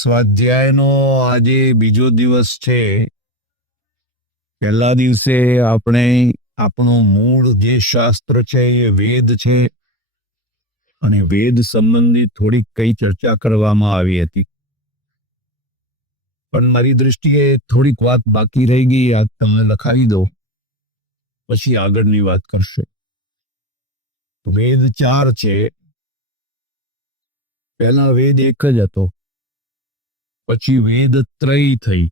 સ્વાધ્યાયનો આજે બીજો દિવસ છે. પહેલા દિવસે આપણે આપણું મૂળ જે શાસ્ત્ર છે એ વેદ છે અને વેદ સંબંધિત થોડીક કઈ ચર્ચા કરવામાં આવી હતી, પણ મારી દૃષ્ટિએ થોડીક વાત બાકી રહી ગઈ. આ તમે લખાવી દો, પછી આગળની વાત કરશે. વેદ 4 છે. પહેલા વેદ એક જ હતો, પછી વેદ ત્રય થઈ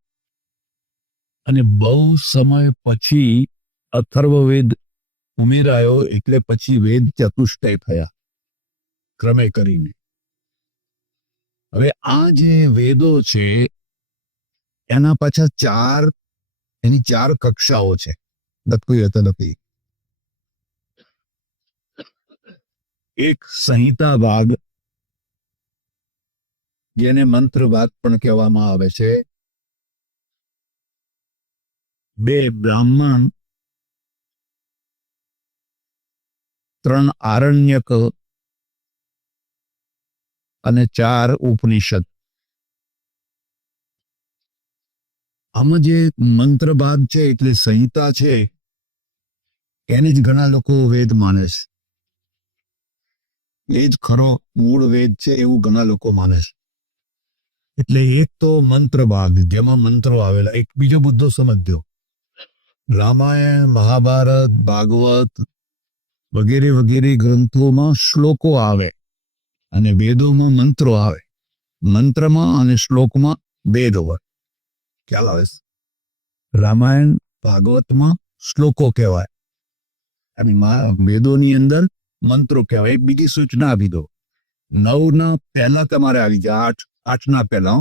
અને બહુ સમય પછી અથર્વવેદ ઉમેરાયો, એટલે પછી વેદ ચતુષ્ટય થયા ક્રમે કરીને. હવે આ જે વેદો છે એના પાછા એની 4 કક્ષાઓ છે. લખી એક સંહિતા ભાગ, જેને મંત્ર ભાગ પણ કહેવામાં આવે છે. 2 બ્રાહ્મણ, 3 આરણ્યક અને 4 ઉપનિષદ. આમાં જે મંત્ર ભાગ છે એટલે સંહિતા છે, એને જ ઘણા લોકો વેદ માને છે. એ જ ખરો મૂળ વેદ છે એવું ઘણા લોકો માને છે. એટલે એક તો મંત્ર ભાગ, જેમાં મંત્રો આવેલા. એક બીજો મુદ્દો સમજ્યો, રામાયણ, મહાભારત, ભાગવત વગેરે વગેરે ગ્રંથોમાં શ્લોકો આવે અને વેદોમાં મંત્રો આવે. મંત્રમાં અને શ્લોકમાં ભેદ હોય. ખ્યાલ આવે? રામાયણ ભાગવતમાં શ્લોકો કહેવાય અને વેદોની અંદર મંત્રો કહેવાય. એક બીજી સૂચના આપી દો, 9 પહેલા તમારે આવી જાય, 8 પહેલા.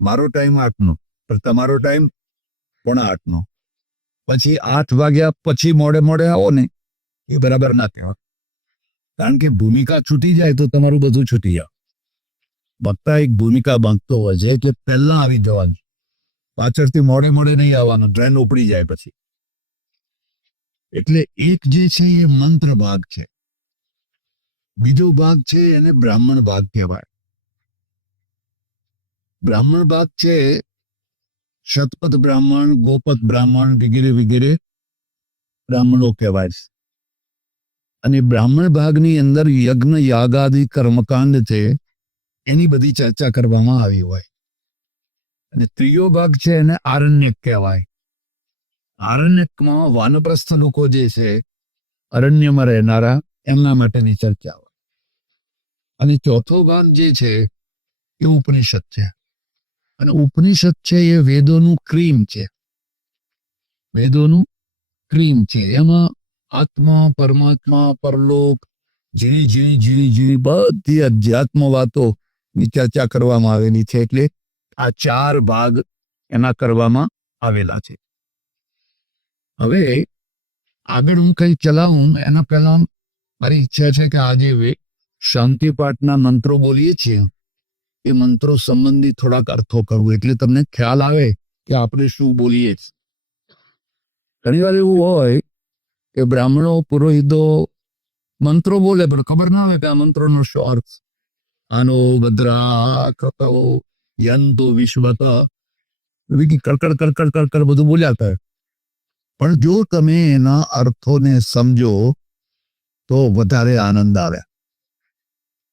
મારો ટાઈમ 8નો, પણ તમારો ટાઈમ 7:45. પછી 8 વાગ્યા પછી મોડે આવો ને, એ બરાબર ના કહેવાય. કારણ કે ભૂમિકા છૂટી જાય તો તમારું બધું છૂટી જાય. વક્તા એક ભૂમિકા બાંધતો હોય છે એટલે પહેલા આવી જવાનું, પાછળથી મોડે નહીં આવવાનું, ટ્રેન ઉપડી જાય પછી. એટલે એક જે છે એ મંત્ર ભાગ છે. બીજો ભાગ છે એને બ્રાહ્મણ ભાગ કહેવાય. બ્રાહ્મણ ભાગ છે શતપથ બ્રાહ્મણ, ગોપત બ્રાહ્મણ વગેરે વગેરે બ્રાહ્મણો કહેવાય. અને બ્રાહ્મણ ભાગની અંદર યજ્ઞ યાગાદિ કર્મકાંડ છે, એની બધી ચર્ચા કરવામાં આવી હોય. અને ત્રીજો ભાગ છે એને આરણ્યક કહેવાય. આરણ્યકમાં વાનપ્રસ્થ લોકો જે છે, અરણ્યમાં રહેનારા, એમના માટેની ચર્ચા હોય. અને ચોથો ભાગ જે છે એ ઉપનિષદ છે. અને ઉપનિષદ છે એ વેદોનું ક્રીમ છે. વેદોનું ક્રીમ છે. એમાં આત્મા, પરમાત્મા, પરલોક, જીવી બધી અધ્યાત્મ વાતોની ચર્ચા કરવામાં આવેલી છે. એટલે આ 4 ભાગ એના કરવામાં આવેલા છે. હવે આગળ હું કઈ ચલાવું એના પહેલા મારી ઈચ્છા છે કે આજે શાંતિપાઠના મંત્રો બોલીએ છીએ, એ મંત્રો સંબંધી થોડાક અર્થો કરવું, એટલે તમને ખ્યાલ આવે કે આપણે શું બોલીએ. ઘણી વાર એવું હોય કે બ્રાહ્મણો, પુરોહિતો મંત્રો બોલે પણ ખબર ના આવે કે આ મંત્રોનો શું અર્થ. આનો ભદ્રા કૃતો યંતુ વિશ્વત કડકડ બધું બોલ્યા કરે. પણ જો તમે એના અર્થોને સમજો તો વધારે આનંદ આવે.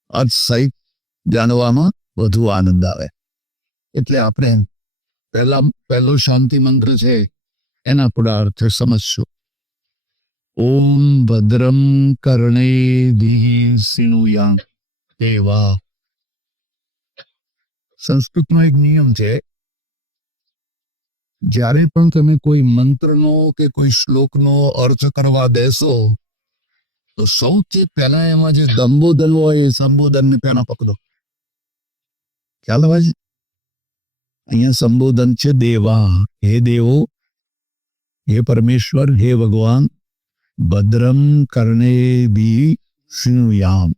અર્થ સહિત જાણવામાં વધુ આનંદ આવે. એટલે આપણે પહેલો શાંતિ મંત્ર છે, એના પૂરા અર્થ સમજશું. ઓમ ભદ્રમ કર્ણેભિઃ શૃણુયામ દેવા. સંસ્કૃતનો એક નિયમ છે, જ્યારે પણ તમે કોઈ મંત્રનો કે કોઈ શ્લોકનો અર્થ કરવા દેશો તો સૌથી પહેલા એમાં જે સંબોધન હોય એ સંબોધનને પહેલા પકડો. ખ્યાલ આવે છે? અહીંયા સંબોધન છે દેવા. હે દેવો, હે પરમેશ્વર, હે ભગવાન, ભદ્રમ કર્ણેભિઃ શૃણુયામ.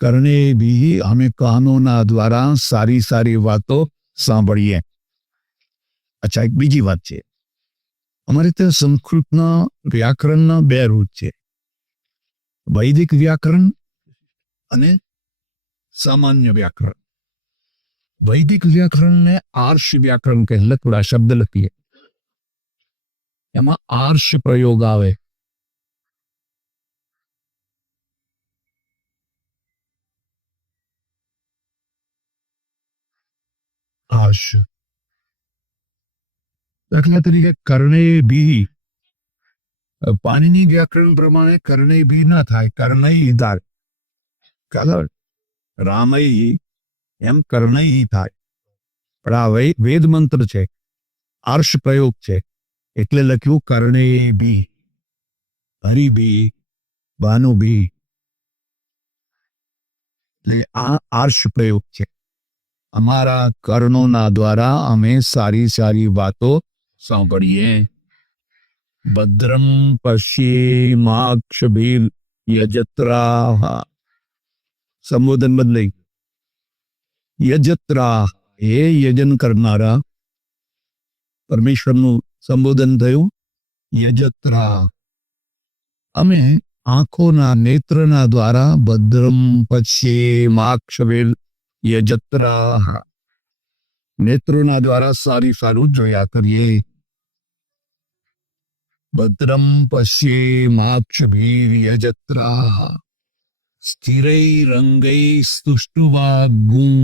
કર્ણેભિઃ, અમે કાનોના દ્વારા સારી વાતો સાંભળીએ. અચ્છા, એક બીજી વાત છે. અમારે ત્યાં સંસ્કૃતના વ્યાકરણના 2 રૂપ છે, વૈદિક વ્યાકરણ અને સામાન્ય વ્યાકરણ. વૈદિક વ્યાકરણને આર્ષ વ્યાકરણ કહે. એટલે થોડા શબ્દ લખીએ, એમાં આર્ષ પ્રયોગ આવે. આર્ષ દાખલા તરીકે કર્ણે ભી, પાણીની વ્યાકરણ પ્રમાણે કર્ણે ભી ના થાય, કર્ણઈ થાય. ચાલો, રામઈ એમ કર્ણઈ થાય. પણ આ વેદ મંત્ર છે, આર્ષ પ્રયોગ છે, એટલે લખ્યું કર્ણે ભી, હરિ ભી, ભાનુ ભી. એટલે આ આર્ષ પ્રયોગ છે. અમારા કર્ણોના દ્વારા અમે સારી સારી વાતો સાંભળીએ. ભદ્રમ પશ્યેમાક્ષભીર યજત્રા, સંબોધન બદલાઈ. યજત્રા એ યજન કરનારા, પરમેશ્વરનું સંબોધન થયું. યજત્રા અમે આંખોના નેત્રના દ્વારા ભદ્રમ પશ્યેમાક્ષભીર યજત્રા, નેત્રોના દ્વારા સારું જોયા કરીએ. ભદ્રમ પશ્યેમાક્ષભીર યજત્રા સ્થિરૈરંગૈસ્તુષ્ટુવાગ્ગું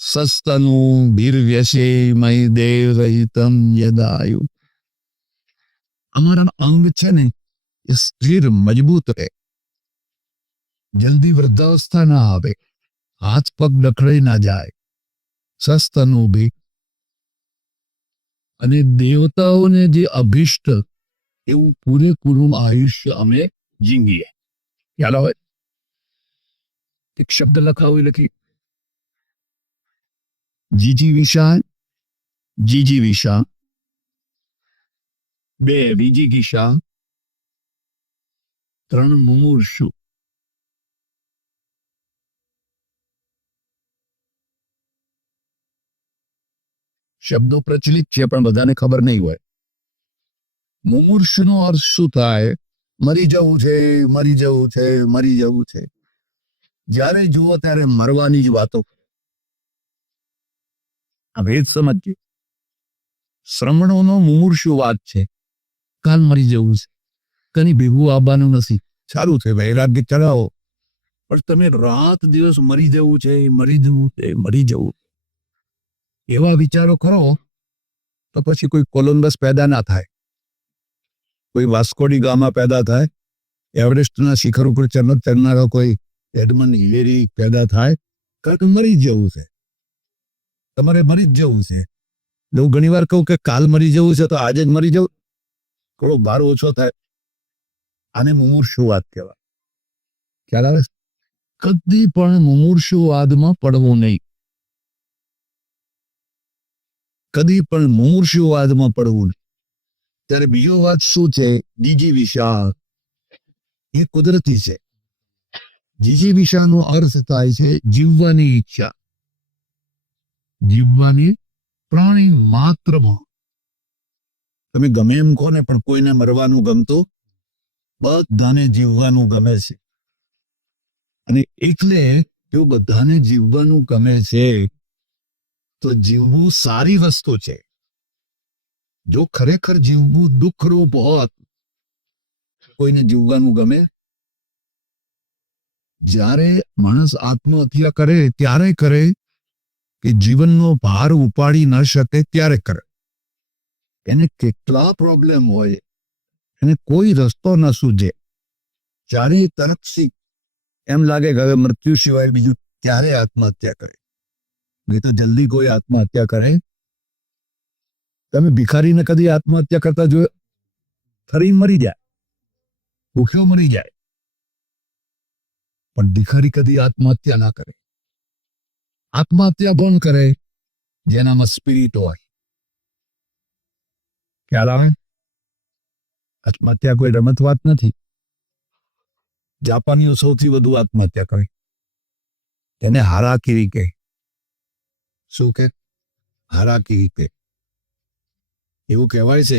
સસ્તનૂભિર્વ્યસેમય દેવરહિતં યદાયુ. અમારા અંગ છે ને એ સ્થિર મજબૂત રહે, જલ્દી વૃદ્ધાવસ્થા ના આવે, હાથ પગ ડખડાઈ ના જાય. સસ્તનૂભિ, અને દેવતાઓને જે અભિષ્ટ એવું પૂરેપૂરું આયુષ્ય અમે જીવીએ. ખ્યાલ આવે? એક શબ્દ લખાવો લખી. જીજીવિષા, જીજીવિષા. 2 વિજિગીષા. 3 મુમૂર્ષુ. શબ્દો પ્રચલિત છે પણ બધાને ખબર નહીં હોય. મુમૂર્ષુનો અર્થ શું થાય? મરી જવું છે, મરી જવું છે, મરી જવું છે. જ્યારે જુઓ ત્યારે મરવાની જ વાતો. આ ભેદ સમજીએ. શ્રમણોનો મુમૂર્ષુવાદ છે, કાલ મરી જવું છે, કની ભેગું આવવાનું નથી. સારું છે, વૈરાગ્ય ચલાવો, પણ તમે રાત દિવસ મરી જવું છે, મરી જવું છે, મરી જવું, એવા વિચારો કરો તો પછી કોઈ કોલંબસ પેદા ના થાય, કોઈ વાસ્કોડી ગામા પેદા થાય, એવરેસ્ટના શિખર ઉપર ચડનારો કોઈ એડમંડ હિલેરી પેદા થાય. કારણ કે મરી જવું છે, તમારે મરી જ જવું છે. હું ઘણી વાર કહું કે કાલ મરી જવું છે તો આજે જ મરી જવું, થોડો ભાર ઓછો થાય. આને મુમૂર્ષુવાદ કહેવાય. ખ્યાલ આવે? કદી પણ મુમૂર્ષુવાદમાં પડવું નહીં. કદી પણ મુમૂર્ષુવાદમાં પડવું નહીં. ત્યારે બીજો વાત શું છે? જીજીવિષા. એ કુદરતી છે. જીજીવિષાનો અર્થ થાય છે જીવવાની ઈચ્છા. જીવવાની, પ્રાણી માત્રમાં. તમે ગમે એમ કહો ને, પણ કોઈને મરવાનું ગમતું, બધાને જીવવાનું ગમે છે. અને એટલે જો બધાને જીવવાનું ગમે છે તો જીવવું સારી વસ્તુ છે. જો ખરેખર જીવવું દુઃખરૂપ હોત, કોઈને જીવવાનું ગમે? જ્યારે માણસ આત્મહત્યા કરે ત્યારે કરે કે જીવનનો ભાર ઉપાડી ન શકે ત્યારે કરે. એને કેટલા પ્રોબ્લેમ હોય, એને કોઈ રસ્તો ન સૂઝે, ચારે તરફથી એમ લાગે કે હવે મૃત્યુ સિવાય બીજું, ત્યારે આત્મહત્યા કરે. નહીં તો જલ્દી કોઈ આત્મહત્યા કરે? તમે ભિખારીને કદી આત્મહત્યા કરતા જોયો? ફરી મરી જાય, ભૂખ્યો મરી જાય, પણ ભિખારી કદી આત્મહત્યા ના કરે. આત્મહત્યા કોણ કરે? જેનામાં સ્પિરિટ હોય. ખ્યાલ આવે? આત્મહત્યા કોઈ રમત વાત નથી. જાપાનીઓ સૌથી વધુ આત્મહત્યા કરે, એને હારાકીરી કહે. શું કે? હારાકીરી કહે. એવું કહેવાય છે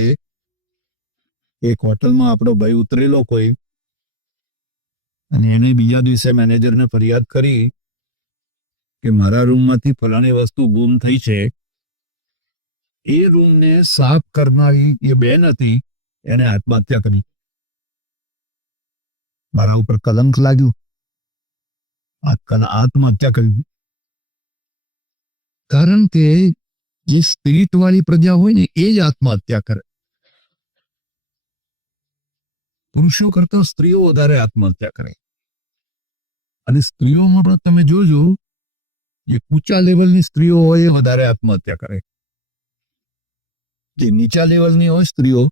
એક હોટલમાં આપણો ભાઈ ઉતરેલો કોઈ, અને એને બીજા દિવસે મેનેજરને ફરિયાદ કરી કે મારા રૂમમાંથી ફલાણી વસ્તુ ગુમ થઈ છે, એ રૂમને સાફ કરનારી એ બેન હતી, એને આત્મહત્યા કરી. મારા ઉપર કલંક લાગ્યું, આત્મહત્યા કરી. કારણ કે જે સ્પિરિટ વાળી પ્રજા હોય ને એ જ આત્મહત્યા કરે. પુરુષો કરતા સ્ત્રીઓ વધારે આત્મહત્યા કરે. અને સ્ત્રીઓમાં પણ તમે જોજો, જે ઊંચા લેવલની સ્ત્રીઓ હોય એ વધારે આત્મહત્યા કરે. જે નીચા લેવલની હોય સ્ત્રીઓ,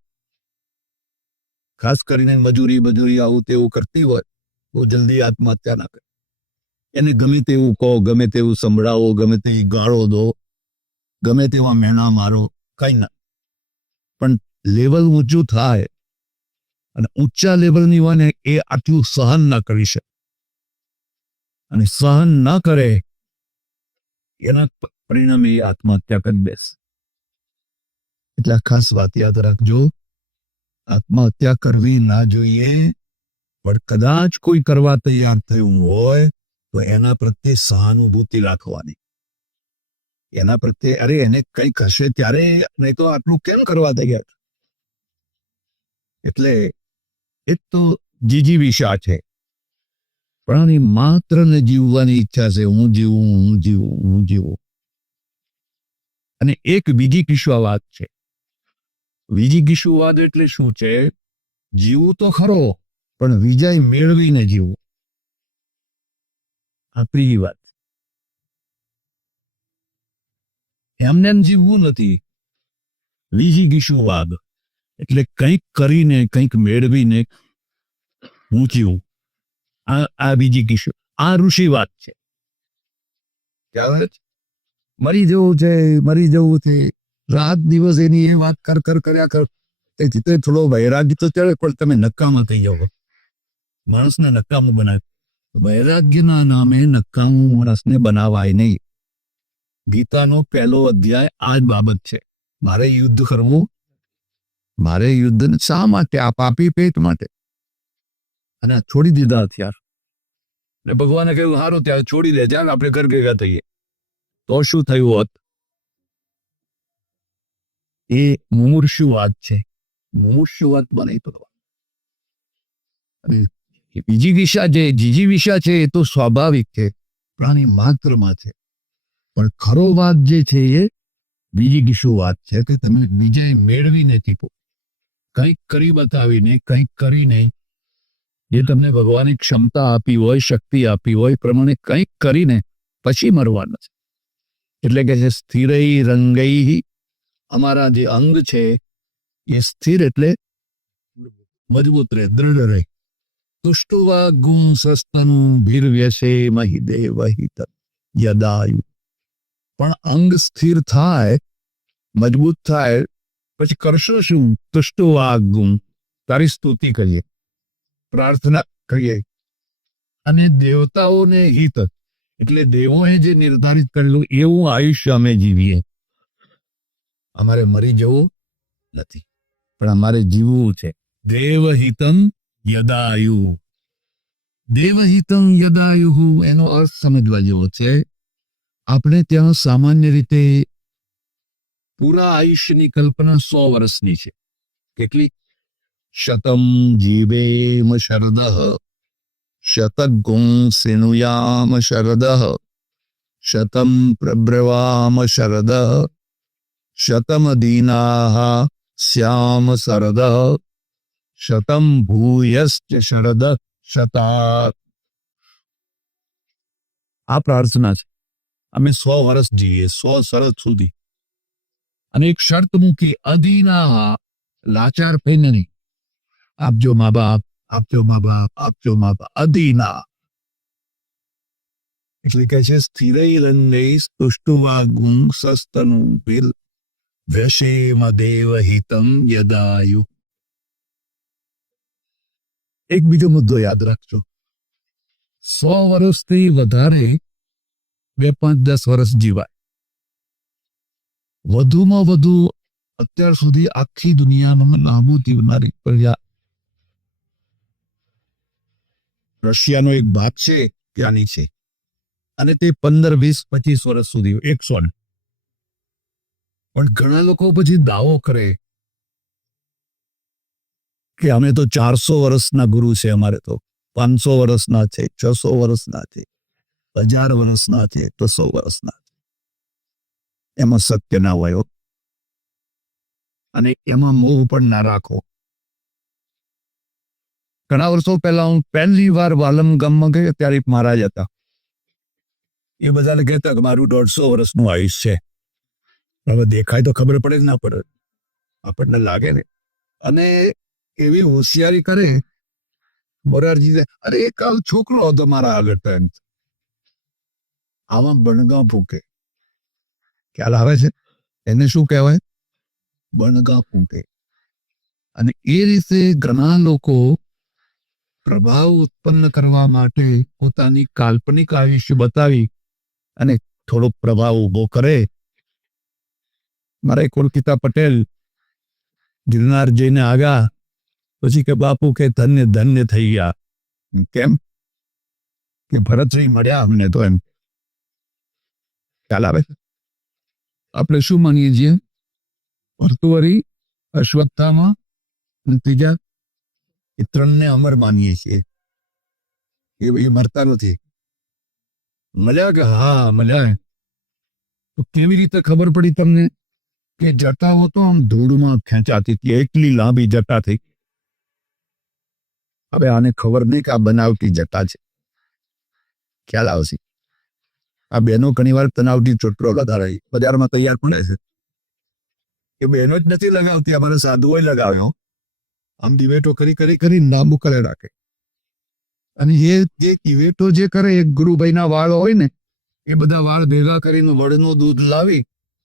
ખાસ કરીને મજૂરી આવું તેવું કરતી હોય તો જલ્દી આત્મહત્યા ના કરે. એને ગમે તેવું કહો, ગમે તેવું સંભળાવો, ગમે તેવી ગાળો દો, ગમે તેવા મેણા મારો, કઈ ના. પણ લેવલ ઊંચું થાય અને ઊંચા લેવલની હોય ને એ આટલું સહન ના કરી શકે. અને સહન ના કરે એના પરિણામે એ આત્મહત્યા કરી બેસે. એટલે ખાસ વાત યાદ રાખજો, આત્મહત્યા કરવી ના જોઈએ. પણ કદાચ કોઈ કરવા તૈયાર થયું હોય તો એના પ્રત્યે સહાનુભૂતિ રાખવાની. એના પ્રત્યે અરે એને કંઈક હશે ત્યારે, નહીં તો આટલું કેમ કરવા તૈયાર. એટલે એક તો જીજીવિષા છે, પણ આની માત્ર ને જીવવાની ઈચ્છા છે. હું જીવું. અને એક બીજી કિસ્સાવાદ છે. બીજી કિસ્સાવાદ એટલે શું છે? જીવું તો ખરો, પણ વિજય મેળવીને જીવવું. આ ત્રીજી વાત. એમને એમ જીવવું નથી. બીજી કિસ્સાવાદ એટલે કંઈક કરીને, કંઈક મેળવીને હું જીવું. આ બીજી કિસ્સો. આ ઋષિવાદ છે. મરી જવું છે, રાત દિવસ એની એ વાત કર્યા કર. તેથી તે થોડો વૈરાગ્ય તો ચડે, પણ તમે નકામા થઈ જાવ. માણસને નકામું બનાવે. વૈરાગ્યના નામે નકામું માણસને બનાવાય નહીં. ગીતાનો પહેલો અધ્યાય આ જ બાબત છે. મારે યુદ્ધ કરવું, મારે યુદ્ધ શા માટે? આ પાપી પેટ માટે. અને છોડી દીધા હથિયાર. એટલે ભગવાને કહ્યું સારું ત્યારે છોડી દે, ચાલ આપણે ઘર ભેગા થઈએ. તો શું થયું હોત? એ મુમૂર્ષુવાદ છે. મુમૂર્ષુવાદ બને તો. બીજી દિશા જે જીજીવિષા છે એ તો સ્વાભાવિક છે, પ્રાણી માત્રમાં છે. પણ ખરો વાત જે છે એ બીજી કિસ્સુવાદ છે કે તમે વિજય મેળવીને જીવો. કંઈક કરી બતાવીને, કંઈક કરીને, જે તમને ભગવાનની ક્ષમતા આપી હોય, શક્તિ આપી હોય, પ્રમાણે કંઈક કરીને પછી મરવાના છે. એટલે કે છે સ્થિરૈ રંગૈ. અમારા જે અંગ છે એ સ્થિર એટલે મજબૂત રહે, દ્રઢ રહે. તુષ્ટુવા ગું સસ્તનું ભીર્વ્યસે મહિ દેવહિત યદાયુ. પણ અંગ સ્થિર થાય, મજબૂત થાય, પછી કરશો શું? તુષ્ટુવા ગું, તારી સ્તુતિ કરીએ, પ્રાર્થના કરીએ. અને દેવતાઓને હિત એટલે દેવોએ જે નિર્ધારિત કરેલું એવું આયુષ્ય અમે જીવીએ. અમારે મરી જવું નથી, પણ અમારે જીવવું છે. દેવહિતમ યદાયુ. દેવહિતમ યદાયુ એનો અર્થ સમજવા જેવો છે. આપણે ત્યાં સામાન્ય રીતે પૂરા આયુષ્યની કલ્પના 100 વર્ષની છે. કેટલી? શતમ જીવેમ શરદઃ શતગું સિનુયામ શરદઃ શતમ પ્રબ્રવામ શરદઃ શતમ દીનાઃ સ્યામ શરદઃ શતમ ભૂયશ્ચ શરદઃ શતાત. આ પ્રાર્થના છે. અમે 100 વર્ષ જીવીએ, 100 શરત સુધી. અને એક શરત મૂકી, અધીના, લાચાર થઈને નહીં. આપજો મા બાપ, આપજો મા બાપ, આપજો મા બાપ. અધીના એટલે કે છે સ્થિરૈરંગૈ તુષ્ટુવા ગું સસ્તનું ભીર વ્યશેમ દેવહિતમ યદાયુ. એક બીજો મુદ્દો યાદ રાખજો. 100 વર્ષથી વધારે 2, 5, 10 વર્ષ જીવાય. વધુમાં વધુ અત્યાર સુધી આખી દુનિયામાં લાંબુ જીવનારી પ્રજા રશિયાનો એક ભાગ છે ત્યાંની છે. અને તે 15, 20, 25 વર્ષ સુધી 100 ને. પણ ઘણા લોકો પછી દાવો કરે કે અમે તો 400 વર્ષના ગુરુ છે, અમારે તો 500 વર્ષના છે, 600 વર્ષના છે, 1000 વર્ષના છે, 200 વર્ષના છે. એમાં સત્ય ના હોય અને એમાં મોહ પણ ના રાખો. ઘણા વર્ષો પહેલા હું પહેલી વાર વાલમ ગામમાં ગયો ત્યારે એક મહારાજ હતા. એ બધાને કહેતા કે મારું 150 વર્ષનું આયુષ્ય છે. હવે દેખાય તો ખબર પડે જ ના પડે, આપણને લાગે ને. અને એવી હોશિયારી કરે મોરારજી, અરે એક કાલ છોકરો હતો મારા આગળ તો એમ આમાં બણગા ફૂંકે. ખ્યાલ આવે છે એને શું કહેવાય? બણગા ફૂંકે. અને એ રીતે ઘણા લોકો પ્રભાવ ઉત્પન્ન કરવા માટે પોતાની કાલ્પનિક આયુષ્ય બતાવી અને થોડો પ્રભાવ ઉભો કરે. મારા કોલકિતા પટેલ ગિરનાર જઈને આવ્યા પછી કે બાપુ કે ધન્ય ધન્ય થઈ ગયા. કેમ? કે ભરતજી મળ્યા અમને તો એમ. ખ્યાલ આવે? આપણે શું માનીએ છીએ? ભર્તુહરી, અશ્વત્થામા અને ત્રીજા એ 3ને અમર માનીએ છીએ. એ મરતા નથી. મળ્યા કે હા મળ્યા. તો કેવી રીતે ખબર પડી તમને? કે જટાઓ તો આમ ધૂળમાં ખેંચાતી હતી, એટલી લાંબી જટા થઈ. હવે આને ખબર નહીં કે આ બનાવટી જટા છે. ખ્યાલ આવશે. આ બહેનો ઘણી વાર તનાવટી ચોટલો લગાવે, બજારમાં તૈયાર પડે છે. એ બહેનો જ નથી લગાવતી, અમારે સાધુઓએ લગાવ્યો. આમ દિવેટો કરી લાંબુ કરે રાખે. અને એ જે દિવેટો જે કરે, એક ગુરુભાઈના વાળ હોય ને, એ બધા વાળ ભેગા કરીને વડનું દૂધ લાવી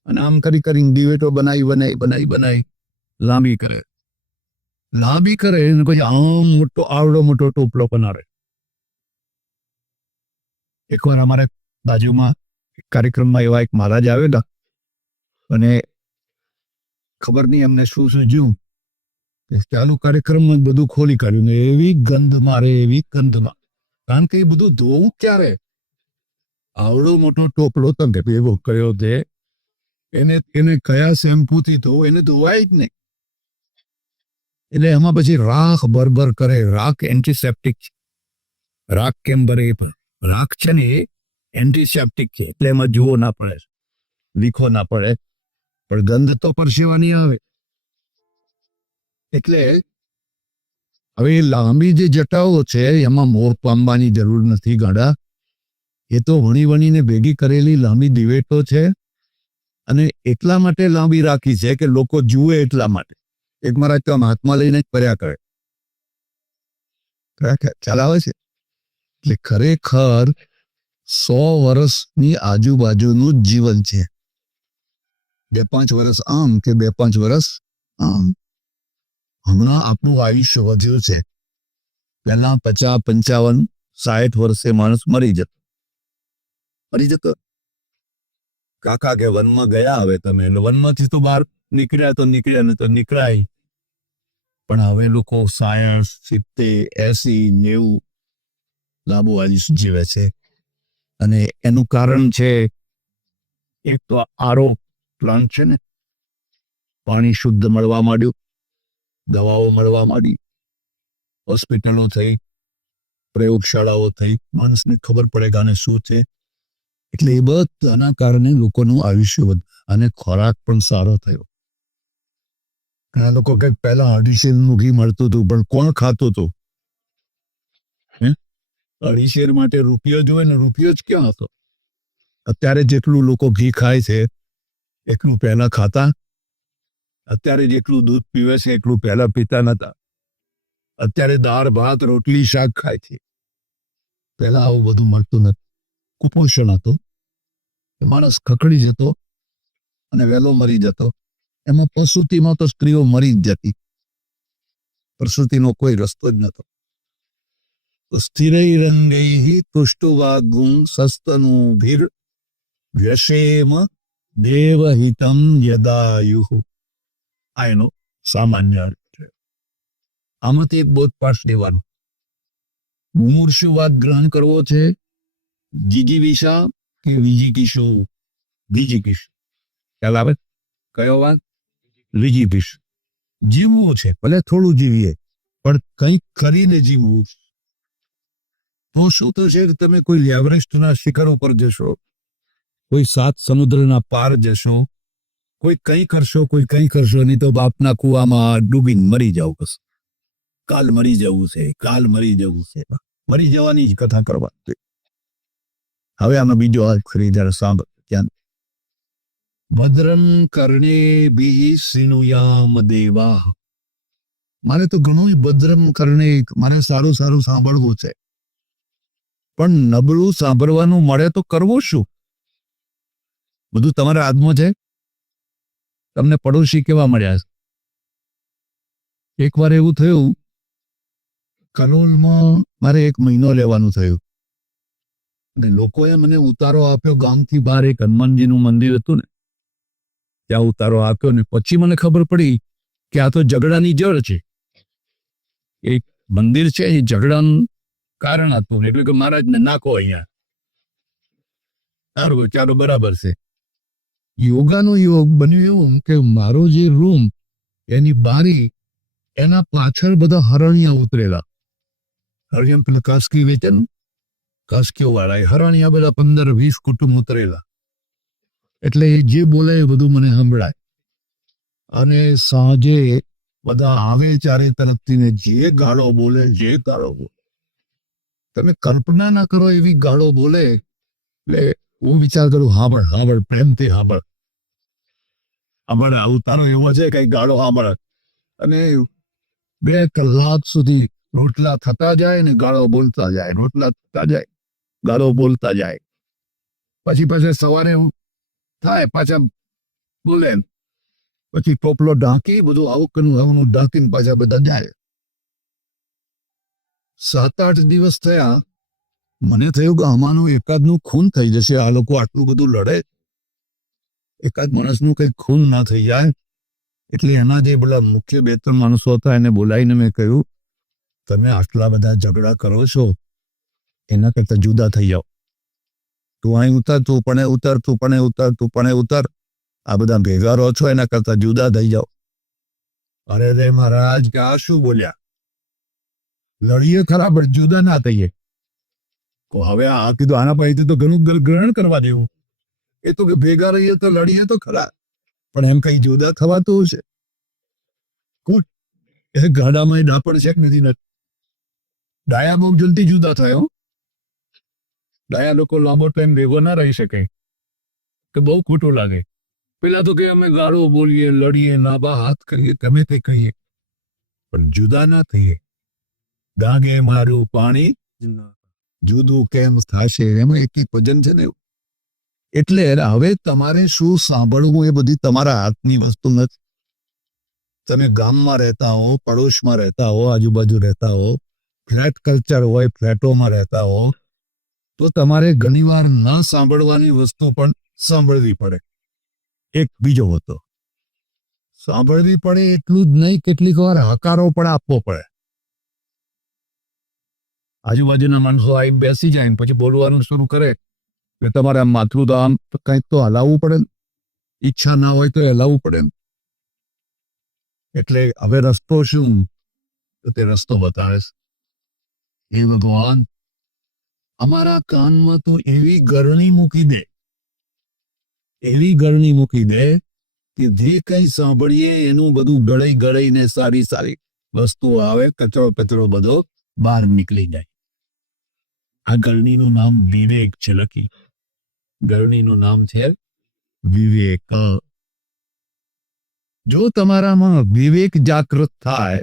અને આમ કરીને દિવેટો બનાવી લાંબી કરે અને પછી આમ આવડો મોટો ટોપલો બનાવે. એકવાર અમારે બાજુમાં કાર્યક્રમમાં એવા એક મહારાજ આવેલા અને ખબર નહીં એમને શું સૂજ્યું, ચાલુ કાર્યક્રમમાં બધું ખોલી કાઢ્યું ને એવી ગંધ મારે. કારણ કે એ બધું ધોવું ક્યારે? આવડો મોટો ટોપલો તો ભેગો કર્યો છે, એને કયા શેમ્પૂથી ધોવો? એને ધોવાય જ નહીં. એટલે એમાં પછી રાખ ભરભર કરે. રાખ એન્ટીસેપ્ટિક છે. રાખ કેમ ભરે? રાખ છે ને એ એન્ટીસેપ્ટિક છે, એટલે એમાં જુઓ ના પડે, લીખો ના પડે, પણ ગંધ તો પરસેવાની આવે. એટલે હવે લાંબી જે જટાઓ છે એમાં મોહ પામવાની જરૂર નથી ગાડા. એ તો વણીને ભેગી કરેલી લાંબી દિવેટો છે અને એટલા માટે લાંબી રાખી છે કે લોકો જુએ એટલા માટે. એક મારા તો હાથમાં લઈને જ ફર્યા કરે. ખ્યાલ આવે છે? એટલે ખરેખર 100 વર્ષની આજુબાજુનું જ જીવન છે. 2-5 વર્ષ આમ કે 2-5 વર્ષ આમ. હમણાં આપણું આયુષ્ય વધ્યું છે. પહેલા 50, 55, 60 વર્ષે માણસ મરી જતો. કાકા કે વનમાં ગયા, હવે તમે વનમાંથી તો બહાર નીકળ્યા ને તો નીકળાય. પણ હવે લોકો 60, 70, 80, 90 લાંબુ આયુષ્ય જીવે છે. અને એનું કારણ છે એક તો આરો પ્લાન્ટ છે ને, પાણી શુદ્ધ મળવા માંડ્યું, દવાઓ મળવા માંડી, હોસ્પિટલો થઈ, પ્રયોગશાળાઓ થઈ, માણસને ખબર પડે કે આને શું છે. એટલે એ બધાના કારણે લોકોનું આયુષ્ય વધ્યું અને ખોરાક પણ સારો થયો. ઘણા લોકો કંઈક પહેલા 2.5 ઘી મળતું હતું, પણ કોણ ખાતું હતું? 2.5 માટે રૂપિયો જોઈએ ને, રૂપિયો જ ક્યાં હતો? અત્યારે જેટલું લોકો ઘી ખાય છે એટલું પહેલા ખાતા. અત્યારે જેટલું દૂધ પીવે છે એટલું પહેલા પીતા નતા. અત્યારે દાળ ભાત રોટલી શાક ખાય છે. પહેલા આવું બધું મળતું નથી. કુપોષણ હતું, માણસ ખકડી જતો અને વહેલો મરી જતો. એમાં પ્રસૂતિમાં તો સ્ત્રીઓ મરી જ જતી. પ્રસૂતિનો કોઈ રસ્તો જ નતો. સ્થિરૈરંગૈ તુષ્ટુવાગું સસ્તનું ભીર વ્યશેમ દેવહિતમ યદાયુઃ. આ એનો સામાન્ય છે. આમાંથી એક બોધપાઠ લેવાનો. મુમૂર્ષુવાદ ગ્રહણ કરવો છે જીજીવિષા કે વિજીગીષુ? વિજીગીષુ. ખ્યાલ આવે? કયો વાત? વિજીગીષ. જીવવું છે, ભલે થોડું જીવીએ, પણ કંઈક કરીને જીવવું. તો શું થશે કે તમે કોઈ એવરેસ્ટના શિખર ઉપર જશો, કોઈ 7 સમુદ્રના પાર જશો, કોઈ કંઈ કરશો નહીં તો બાપના કુવામાં ડૂબીને મરી જાવ. બસ કાલ મરી જવું છે. મરી જવાની જ કથા કરવા. હવે આનો બીજો હાથ ખરીદાર સાંભળ. ત્યાં ભદ્રમ કર્ણે બી સિનુયામ દેવા. મારે તો ઘણું ભદ્રમ કર્ણે, મારે સારું સાંભળવું છે, પણ નબળું સાંભળવાનું મળે તો કરવું શું? બધું તમારા હાથમાં છે. તમને પડોશી કેવા મળ્યા છે? એકવાર એવું થયું, કલોલમાં મારે 1 મહિનો લેવાનું થયું અને લોકોએ મને ઉતારો આપ્યો. ગામથી બહાર એક હનુમાનજીનું મંદિર હતું ને, ત્યાં ઉતારો આપ્યો ને પછી મને ખબર પડી કે આ તો ઝઘડાની જળ છે. એક મંદિર છે, એ ઝઘડાનું કારણ હતું, એટલે કે મહારાજને નાખો અહીંયા. સારું, ચાલો બરાબર છે. યોગાનો યોગ બન્યો એવું કે મારો જે રૂમ, એની બારી, એના પાછળ બધા હરણિયા ઉતરેલા. હરણિયા પેલા કાસ્કી વેચે ને, કાસ્કીઓ વાળા હરણિયા બધા 15-20 કુટુંબ ઉતરેલા. એટલે એ જે બોલે એ બધું મને સંભળાય. અને સાંજે બધા આવે ચારે તરફથી ને જે ગાળો બોલે, તમે કલ્પના ના કરો એવી ગાળો બોલે. એટલે હું વિચાર કરું, હાંભળ પ્રેમથી હાંભળ. આવું તારો એવો છે કઈ ગાળો સાંભળ. અને 2 કલાક સુધી રોટલા થતા જાય ને ગાળો બોલતા જાય, ગાળો બોલતા જાય. પછી પાછા સવારે થાય, પાછા બોલે, પછી ટોપલો ઢાંકી બધું આવું ઢાંકીને પાછા બધા જાય. 7-8 દિવસ થયા. મને થયું કે આમાંનું એકાદનું ખૂન થઈ જશે. આ લોકો આટલું બધું લડે, એકાદ માણસનું કંઈક ખૂન ના થઈ જાય. એટલે એના જે પેલા મુખ્ય 2-3 માણસો હતા એને બોલાવીને મેં કહ્યું, તમે આટલા બધા ઝઘડા કરો છો, એના કરતા જુદા થઈ જાઓ. તું અહીં ઉતર, તું પણ ઉતર. આ બધા ભેગા રહો છો, એના કરતા જુદા થઈ જાઓ. અરે રે મહારાજ, કે આ શું બોલ્યા? લડીએ ખરા, પણ જુદા ના થઈએ. હવે આ કીધું, આના પાસેથી તો ઘણું ગ્રહણ કરવા દેવું. એ તો કે ભેગા રહીએ તો લડીએ તો ખરા, પણ એમ કઈ જુદા થવાતું છે? એ ગાડામાં ડાપણ છે કે નથી? ડાયા બહુ જલ્દી જુદા થાય. ડાયા લોકો લાંબો ટાઈમ ભેગો ના રહી શકે, કે બહુ ખોટું લાગે. પેલા તો કે અમે ગાળો બોલીએ, લડીએ, નાબા હાથ કરીએ, ગમે તે કહીએ, પણ જુદા ના થઈએ. ગાંગે મારું પાણી જુદું કેમ થશે? એમાં એક ભજન છે ને. એટલે હવે તમારે શું સાંભળવું એ બધી તમારા હાથની વસ્તુ નથી. તમે ગામમાં રહેતા હો, પડોશમાં રહેતા હો, આજુબાજુ રહેતા હો, ફ્લેટ કલ્ચર હોય, ફ્લેટોમાં રહેતા હો, તો તમારે ઘણીવાર ન સાંભળવાની વસ્તુ પણ સાંભળવી પડે. એક બીજો હતો, સાંભળવી પડે એટલું જ નહીં, કેટલીક વાર હકારો પણ આપવો પડે. આજુબાજુના માણસો આવી બેસી જાય, પછી બોલવાનું શરૂ કરે કે તમારે આમ માથું તો આમ કંઈક તો હલાવવું પડે. ઈચ્છા ના હોય તો હલાવવું પડે. એટલે હવે રસ્તો શું? તો તે રસ્તો બતાવે. એ ભગવાન, અમારા કાનમાં તો એવી ગરણી મૂકી દે કે જે કઈ સાંભળીએ એનું બધું ગળાઈને સારી વસ્તુઓ આવે, કચરો બધો બહાર નીકળી જાય. આ ગરણીનું નામ વિવેક છે. લખી, ગરણીનું નામ છે વિવેક. જો તમારામાં વિવેક જાગૃત થાય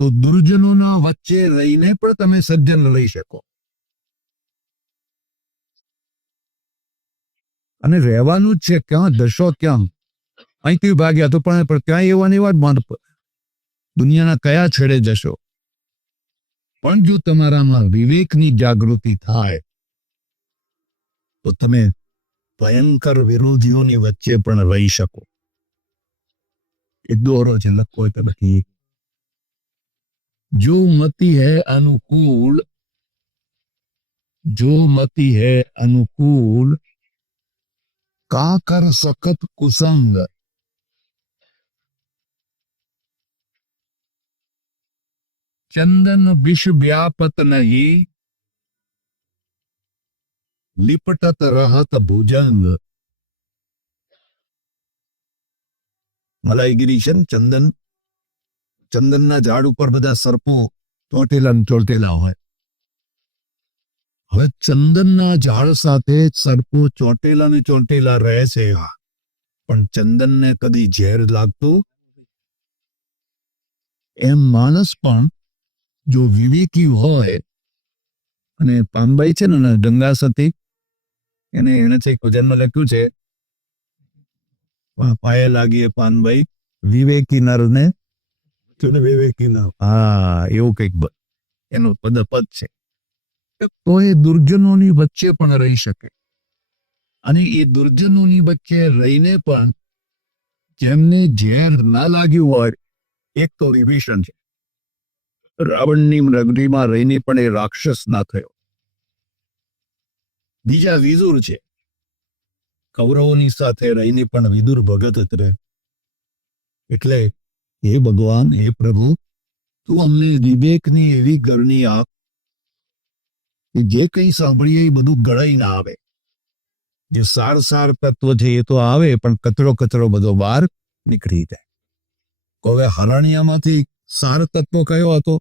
તો દુર્જનોના વચ્ચે રહીને પણ તમે સજ્જન લઈ શકો. અને રહેવાનું જ છે. ક્યાં દશો, ક્યાં અહીંથી ભાગ્યા તો પણ ક્યાં એવા ને એવા જ દુનિયાના કયા છેડે જશો. પણ જો તમારામાં વિવેકની જાગૃતિ થાય તો તમે ભયંકર વિરોધીઓની વચ્ચે પણ રહી શકો. એક દોરો છે, લખો તો લખી. जो मति है अनुकूल, जो मति है अनुकूल, का कर सकत कुसंग। चंदन विष व्यापत नहीं, लिपटत रहत भुजंग. મલાઈગીરી છે ને, ચંદનના ઝાડ ઉપર બધા સર્પો ચોટેલા ને ચોટેલા હોય. હવે ચંદનના ઝાડ સાથે સર્પો ચોટેલા ને ચોટેલા રહે છે, પણ ચંદનને કદી ઝેર લાગતું. એમ માણસ પણ જો વિવેકી હોય, અને પાનભાઈ છે ને ડંગા સતી, એને છે ભજનમાં લખ્યું છે, પાયે લાગીએ પાનભાઈ વિવેકી નરને વિવેકી નર. હા, એવું કઈક એનું પદ છે. તો એ દુર્જનોની વચ્ચે પણ રહી શકે, અને એ દુર્જનોની વચ્ચે રહીને પણ જેમને ઝેર ના લાગ્યું હોય, એક તો વિભીષણ છે, રાવણની નગરીમાં રહીને પણ એ રાક્ષસ ના થયો. બીજા વિદુર છે, કૌરવોની સાથે રહીને પણ વિદુર ભગત જ રહે. એટલે હે ભગવાન, હે પ્રભુ, તું અમને વિવેકની એવી ગરણી આપ કે જે કંઈ સાંભળીએ એ બધું ગળાઈ ના આવે. જે સાર તત્વ છે એ તો આવે, પણ કચરો બધો બહાર નીકળી જાય. હવે હરણિયામાંથી સાર તત્વ કયો હતો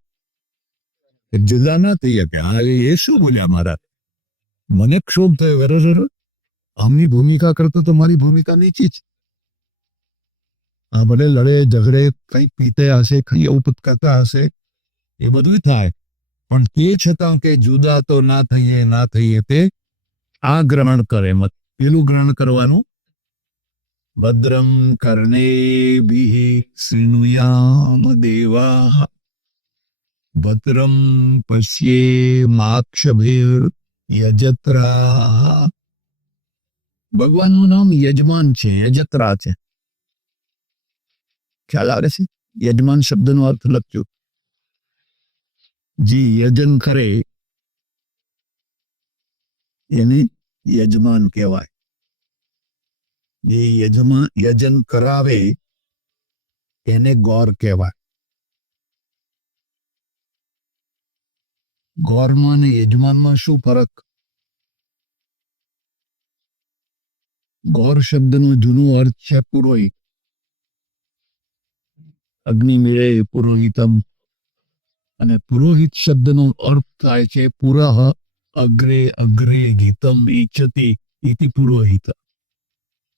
જુદા ના થઈ શક્યા. એ શું બોલ્યા મારા, મને ક્ષોભ થયો. બરોબર, આમની ભૂમિકા કરતો તો મારી ભૂમિકા નીચી છે. આ ભલે લડે ઝઘડે, કઈ પીતે હશે, કઈ એવું કરતા હશે, એ બધું થાય, પણ તે છતાં કે જુદા તો ના થઈએ તે આ ગ્રહણ કરે. મત પેલું ગ્રહણ કરવાનું. ભદ્રમ કર્ણેભિઃ શૃણુયામ દેવાઃ, ભદ્રમ પશ્યેમાક્ષભિર્યજત્રાઃ. ભગવાનનું નામ યજમાન છે, યજત્રા છે. ખ્યાલ આવે છે? યજમાન શબ્દનો અર્થ લખજો. જે યજન કરે એને યજમાન કહેવાય. જે યજન કરાવે એને ગોર કહેવાય. ગોરમાં અને યજમાનમાં શું ફરક? ગોર શબ્દનો જૂનો અર્થ છે પુરોહિત. અગ્નિમિરે પુરોહિતમ. અને પુરોહિત શબ્દનો અર્થ થાય છે પુરઃ અગ્રે ગીતમ ઈચ્છતિ ઇતિ પુરોહિત.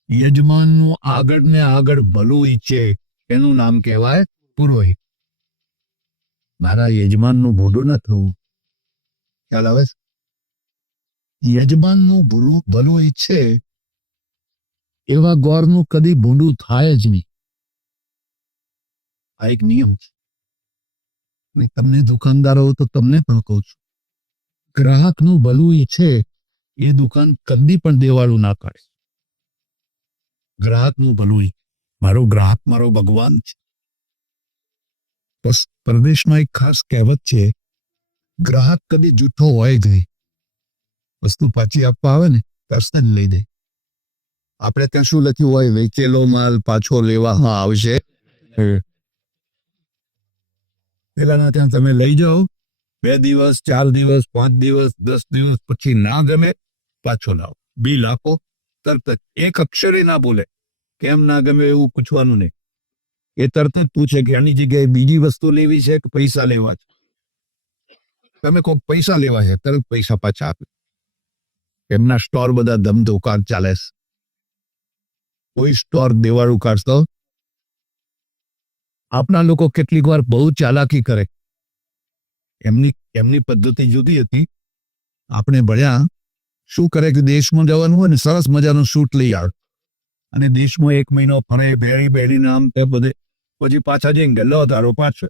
યજમાનનું આગળ ને આગળ ભલું ઈચ્છે એનું નામ કહેવાય પુરોહિત. મારા યજમાનનું ભૂંડું ન થવું. ખ્યાલ આવે? યજમાનનું ભલું ઈચ્છે એવા ગોરનું કદી ભૂંડું થાય જ નહીં. આ એક નિયમ છે. તમને દુકાનદારો તો તમને પણ કહું છું, ગ્રાહકનું ભલું ઈચ્છે એ દુકાન કદી પણ દેવાળું ના કાઢે. ગ્રાહકનું ભલું, મારો ગ્રાહક મારો ભગવાન છે. બસ પરદેશમાં એક ખાસ કહેવત છે, ગ્રાહક કદી જૂઠો હોય જ નહીં. વસ્તુ પાછી આપવા આવે ને તરત જ લઈ દે. આપણે ત્યાં શું લખ્યું હોય, વેચેલો માલ પાછો લેવામાં આવશે. પેલાના ત્યાં તમે લઈ જાઓ, 2 દિવસ 4 દિવસ 5 દિવસ 10 દિવસ પછી ના ગમે પાછો લાવો, બિલ આપો. તરત જ એક અક્ષરે ના બોલે, કેમ ના ગમે એવું પૂછવાનું નહીં. એ તરત જ પૂછે કે આની જગ્યાએ બીજી વસ્તુ લેવી છે કે પૈસા લેવા છે. તમે કોઈ પૈસા લેવા છે, તરત પૈસા પાછા આપે. એમના સ્ટોર બધા ધમધોકાર ચાલે છે. કોઈ સ્ટોર દેવાળું કાઢતો. આપણા લોકો કેટલીક વાર બહુ ચાલાકી કરે. એમની પદ્ધતિ જુદી હતી. આપણે ભણ્યા, શું કરે કે દેશમાં જવાનું હોય ને સરસ મજાનું શૂટ લઈ આવે, અને દેશમાં 1 મહિનો ફરે, બેરી નામ તે બધે, પછી પાછા જઈને લો તારો પાછો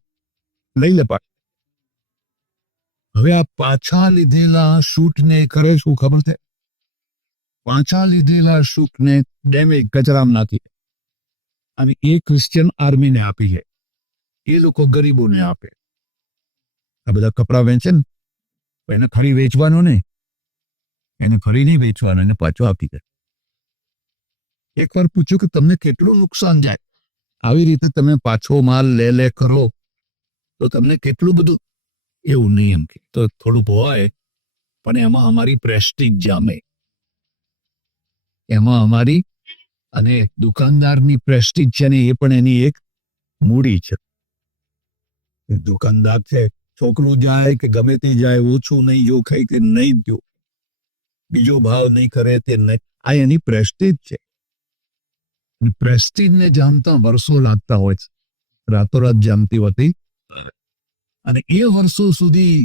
લઈ લે પાછો. હવે આ પાછા લીધેલા શૂટને કરે શું ખબર છે? પાછા લીધેલા શૂટને ડેમેજ કચરામાં નાખી અને એ ક્રિશ્ચિયન આર્મીને આપી લે. એ લોકો ગરીબોને આપે. આ બધા કપડાં વેચે ને તો એને ફરી વેચવાનો ને, એને ફરી નહીં વેચવાનો, એને પાછો આપી દે. એકવાર પૂછ્યું કે તમને કેટલું નુકસાન જાય, આવી રીતે તમે પાછો માલ લે કરો તો તમને કેટલું બધું. એવું નહીં, એમ કે તો થોડું હોય પણ એમાં અમારી પ્રેસ્ટીજ જામે, એમાં અમારી અને દુકાનદારની પ્રેસ્ટીજ છે ને એ પણ એની એક મૂડી છે. દુકાનદાર છે, છોકરું જાય કે ગમે તે જાય, ઓછું નહીં જોખાય કે નહીં જો, બીજો ભાવ નહીં કરે તે નહીં, આ એની પ્રેસ્ટીજ છે. પ્રેસ્ટીજને જાણતા વર્ષો લાગતા હોય છે, રાતોરાત જામતી હોતી. અને એ વર્ષો સુધી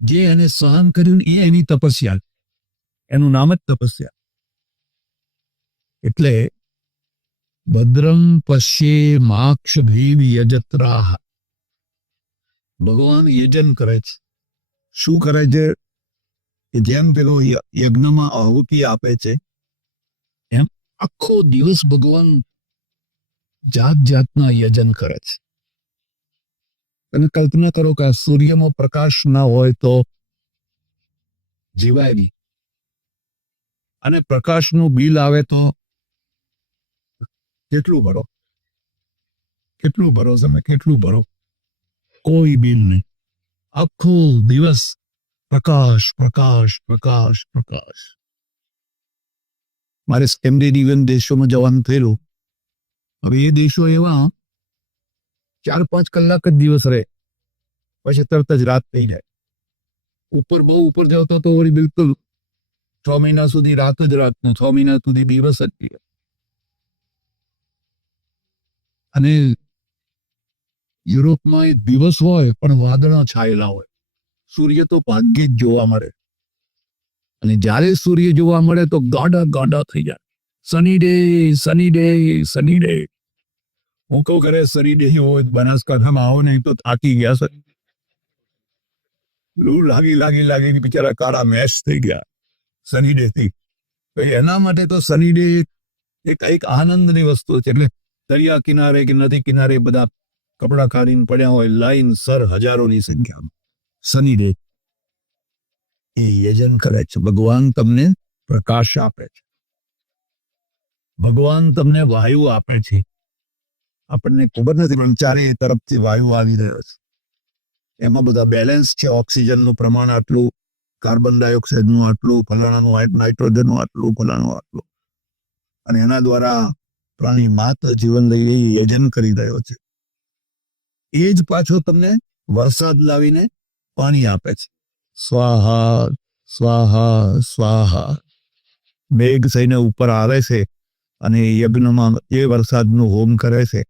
જે એને સહન કર્યું એ એની તપસ્યા, એનું નામ જ તપસ્યા. એટલે ભદ્રં પશ્યે માક્ષભીમ યજત્રાહ, ભગવાન યજન કરે છે. શું કરે છે? કે જેમ પેલો યજ્ઞમાં આહુતિ આપે છે એમ આખો દિવસ ભગવાન જાત જાતના યજન કરે છે. અને કલ્પના કરો કે સૂર્યમાં પ્રકાશ ના હોય તો જીવાય નહીં, અને પ્રકાશનું બિલ આવે તો કેટલું ભરો, કેટલું ભરો તમે, કેટલું ભરો? કોઈ બિલ નહીં. આખો દિવસ પ્રકાશ પ્રકાશ પ્રકાશ પ્રકાશ. મારે સ્કેન્ડિનેવિયન દેશોમાં જવાનું થયેલું. હવે એ દેશો એવા 4-5 કલાક જ દિવસ રહે, પછી તરત જ રાત થઈ જાય. ઉપર બહુ ઉપર જાવ તો વળી બિલકુલ 6 મહિના સુધી રાત જ રાતનું, 6 મહિના સુધી દિવસ જ દિવસ. અને યુરોપમાં એક દિવસ હોય પણ વાદળા છાયેલા હોય, સૂર્ય તો ભાગ્યે જ જોવા મળે. અને જ્યારે સૂર્ય જોવા મળે તો ગાડા ગાડા થઈ જાય. Sunny day, Sunny day, Sunny day. હું કહું કરે સની ડે હોય બનાસકાંઠામાં આવો નહીં તો થાકી ગયા છે. લૂ લાગી લાગી લાગી બિચારા કાળા મેશ થઈ ગયા સની ડે થી. એના માટે તો સની ડે એક એક આનંદની વસ્તુ છે. એટલે દરિયા કિનારે કે નદી કિનારે બધા કપડા કાઢીને પડ્યા હોય લાઈન સર હજારોની સંખ્યામાં. સની ડે એ યજન કરે છે. ભગવાન તમને પ્રકાશ આપે છે, ભગવાન તમને વાયુ આપે છે. આપણને ખબર નથી પણ ચારે તરફથી વાયુ આવી રહ્યો છે. એમાં બધા બેલેન્સ છે. ઓક્સિજનનું પ્રમાણ આટલું, કાર્બન ડાયોક્સાઇડનું આટલું, ફલાણાનું નાઇટ્રોજનનું આટલું, ફલાણું આટલું. અને એના દ્વારા પ્રાણી માત્ર જીવન લઈ એ યજન કરી રહ્યો છે. એ જ પાછો તમને વરસાદ લાવીને પાણી આપે છે. સ્વાહા સ્વાહા સ્વાહા. મેઘ થઈને ઉપર આવે છે અને યજ્ઞમાં એ વરસાદનું હોમ કરે છે.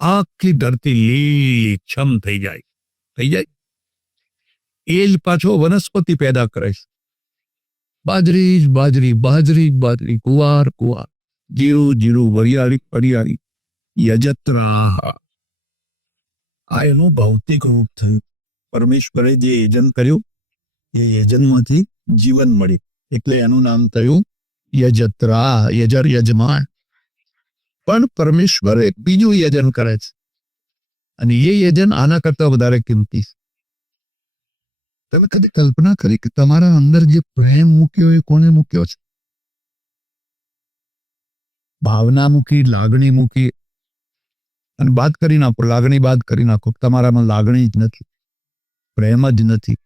આખી ધરતી લીલીછમ થઈ જાય, થઈ જાય. એ જ પાછો વનસ્પતિ પેદા કરે છે. બાજરી જ બાજરી, બાજરી જ બાજરી, કુવાર કુવાર, જીરું જીરું, વરિયાળી વરિયાળી. યજત્રાહ, આ એનું ભૌતિક રૂપ થયું. પરમેશ્વરે જે યજન કર્યું એ યજનમાંથી જીવન મળ્યું, એટલે એનું નામ થયું યજત્રા, યજર યજમાન. પણ પરમેશ્વર એક બીજું યજન કરે છે, અને એ યજન આના કરતા વધારે કિંમતી છે. તમે કદી કલ્પના કરી કે તમારા અંદર જે પ્રેમ મૂક્યો એ કોને મૂક્યો છે? ભાવના મૂકી, લાગણી મૂકી, અને બાદ કરી નાખો, લાગણી બાદ કરી નાખો. તમારામાં લાગણી જ નથી, પ્રેમ જ નથી.